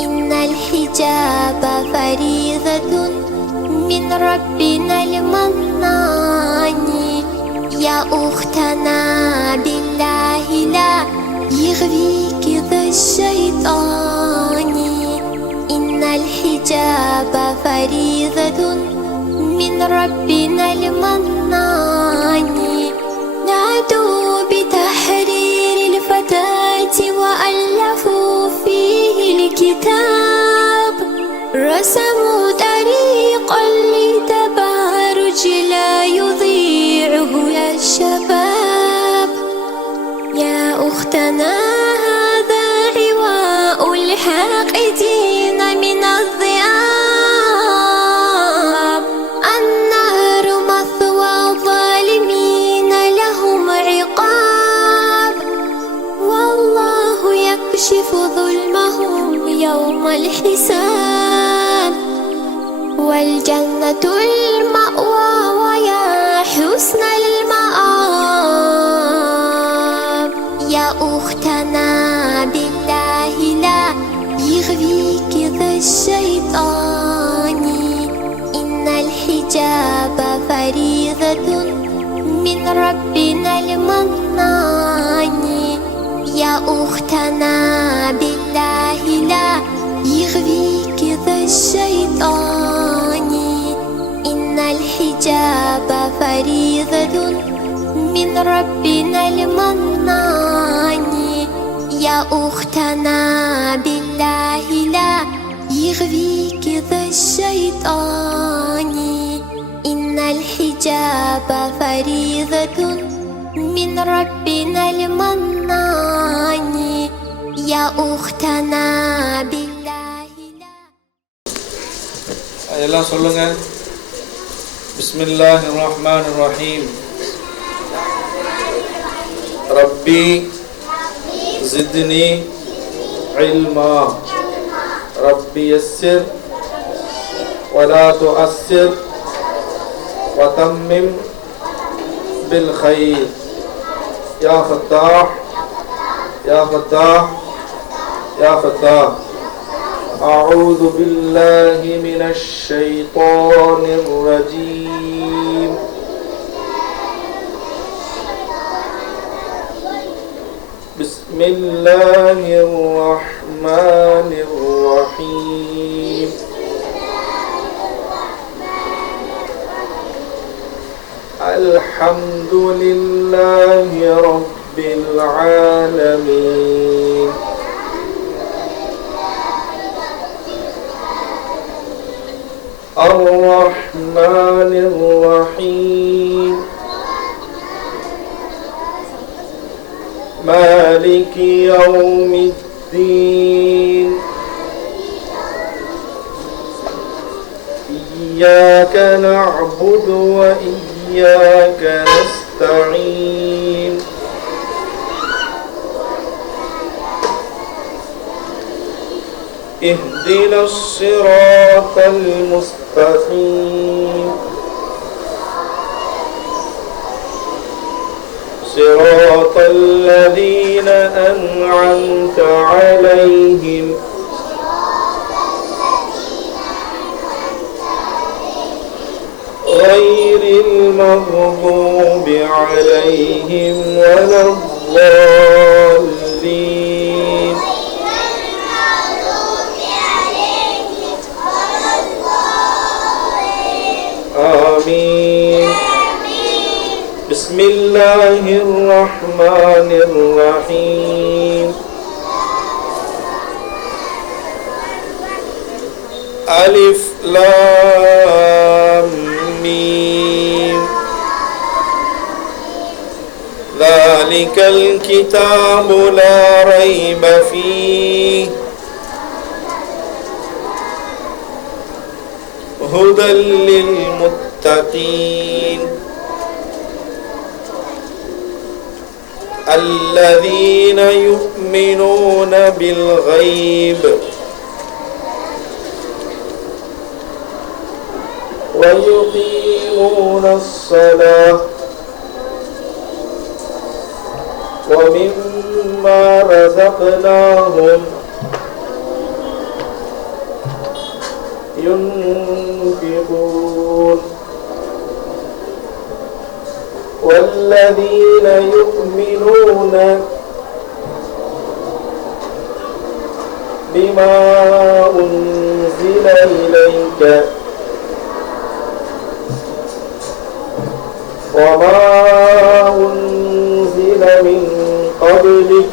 إن الحجاب فريضة من ربنا المنان. يا أختنا بالله لا يغويك ذا الشيطان، إن الحجاب فريضة من ربنا المنان. نادوا بتحرير الفتاة وألفوا فيه الكتاب، رسموا طريقا لتبارج لا يضيعه الشباب. يا أختنا هذا عواء الحاقدين من الذئاب، النار مثوى الظالمين لهم عقاب، والله يكشف ظلمهم يوم الحساب، والجنة المأوى ويا حسن المآب. يا أختنا بالله لا يغويك ذا الشيطان، إن الحجاب فريضة من ربنا المنان. يا أختنا بالله لا يغويك ذا الشيطان، إن الحجاب فريضة من ربنا المنان. يا أختنا بالله لا يغويك ذا الشيطان، إن الحجاب فريضة من ربنا المنان. يا أختنا بالله لا. எல்லாம் சொல்லுங்க. பிஸ்மில்லாஹிர் ரஹ்மானிர் ரஹீம். ரப்பி زدني علما ربي يسر ولا تؤثر وتمم بالخير يا فتاح يا فتاح يا فتاح. أعوذ بالله من الشيطان الرجيم. بسم الله الرحمن الرحيم. الحمد لله رب العالمين. الرحمن الرحيم. مالك يوم الدين. إياك نعبد وإياك نستعين. اهدنا الصراط المستقيم. صراط الذين أنعمت عليهم غير غير المغضوب عليهم ولا الضالين. آمين. بسم الله الرحمن الرحيم. ألف لام ميم. ذلك الكتاب لا ريب فيه هدى للمتقين الذين يؤمنون بالغيب ويقيمون الصلاة ومما رزقناهم ينفقون والذين يؤمنون بما أنزل إليك وما أنزل من قبلك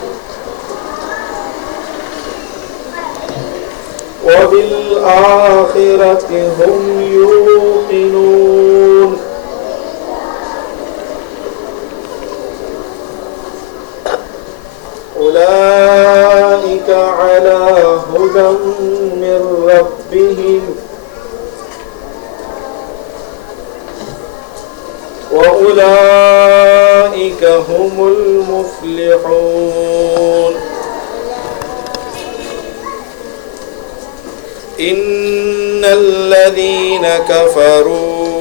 وبالآخرة هم يوقنون أولئك على هدى من ربهم وأولئك هم المفلحون. إن الذين كفروا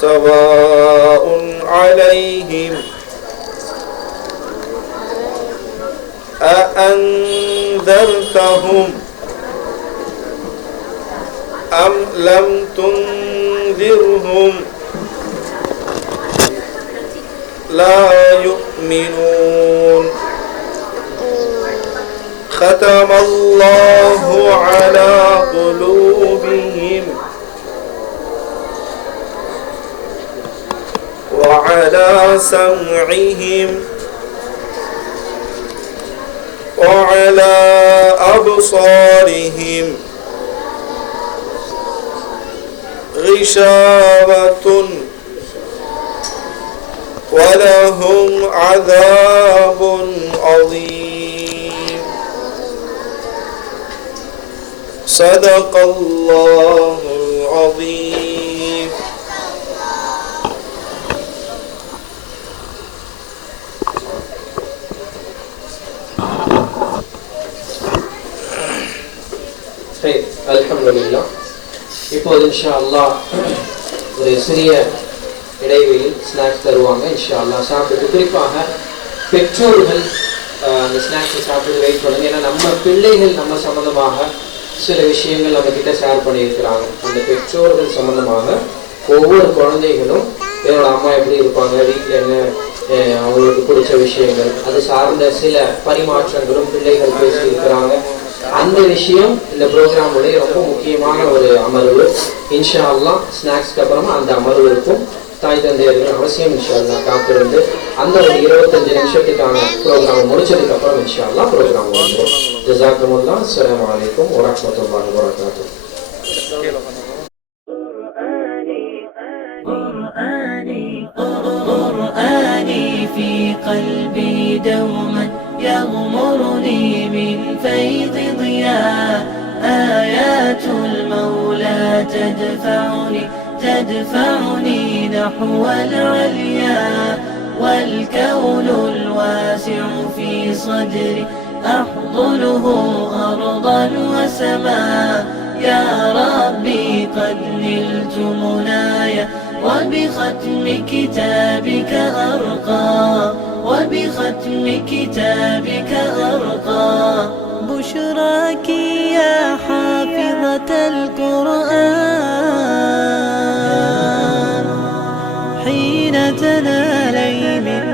سواء عليهم أأنذرتهم أم لم تنذرهم لا يؤمنون. ختم الله على قلوبهم وعلى سمعهم وعلى أبصارهم غشاوة ولهم عذاب عظيم. صدق الله العظيم. அல்ஹம்துலில்லாஹ். இப்போது இன்ஷா அல்லாஹ் ஒரு சிறிய இடைவெளி ஸ்நாக்ஸ் தருவாங்க. இன்ஷா அல்லாஹ் சாப்பிட்டு, குறிப்பாக பெற்றோர்கள் அந்த ஸ்நாக்ஸை சாப்பிட்டு வெயிட் பண்ணுங்க. ஏன்னா நம்ம பிள்ளைகள் நம்ம சம்மந்தமாக சில விஷயங்கள் நம்ம கிட்ட ஷேர் பண்ணியிருக்கிறாங்க. அந்த பெற்றோர்கள் சம்மந்தமாக ஒவ்வொரு குழந்தைகளும் என்னோட அம்மா எப்படி இருப்பாங்க, வீட்டில் என்ன அவங்களுக்கு பிடிச்ச விஷயங்கள், அது சார்ந்த சில பரிமாற்றங்களும் பிள்ளைகள் பேசியிருக்கிறாங்க. அந்த விஷயம் இந்த ப்ரோக்ராமுடைய ரொம்ப முக்கியமான ஒரு அமர்வு. இன்ஷா அல்லாஹ் ஸ்நாக்ஸ்க்கு அப்புறமா அந்த அமர்வு இருக்கும். தாய் தந்தையர்கள் அவசியம் இன்ஷா அல்லாஹ் காத்திருந்து அந்த ஒரு 25 நிமிஷத்துக்கான ப்ரோக்ராம் முடிச்சதுக்கு அப்புறம் இன்ஷா அல்லாஹ் ப்ரோக்ராம் வந்துடும். ஜஸாக்குமுல்லாஹ். அஸ்ஸலாமு அலைக்கும் வரஹ்மத்துல்லாஹி வபரகாத்துஹு. قرآني في قلبي دوما يغمرني من فيض ضياء آيات المولى تدفعني نحو العليا والكون الواسع في صدري أحضنه أرضا وسماء يا ربي قد نلت منايا وبختم كتابك أرقى بشراك يا حافظة القرآن حين تنالي من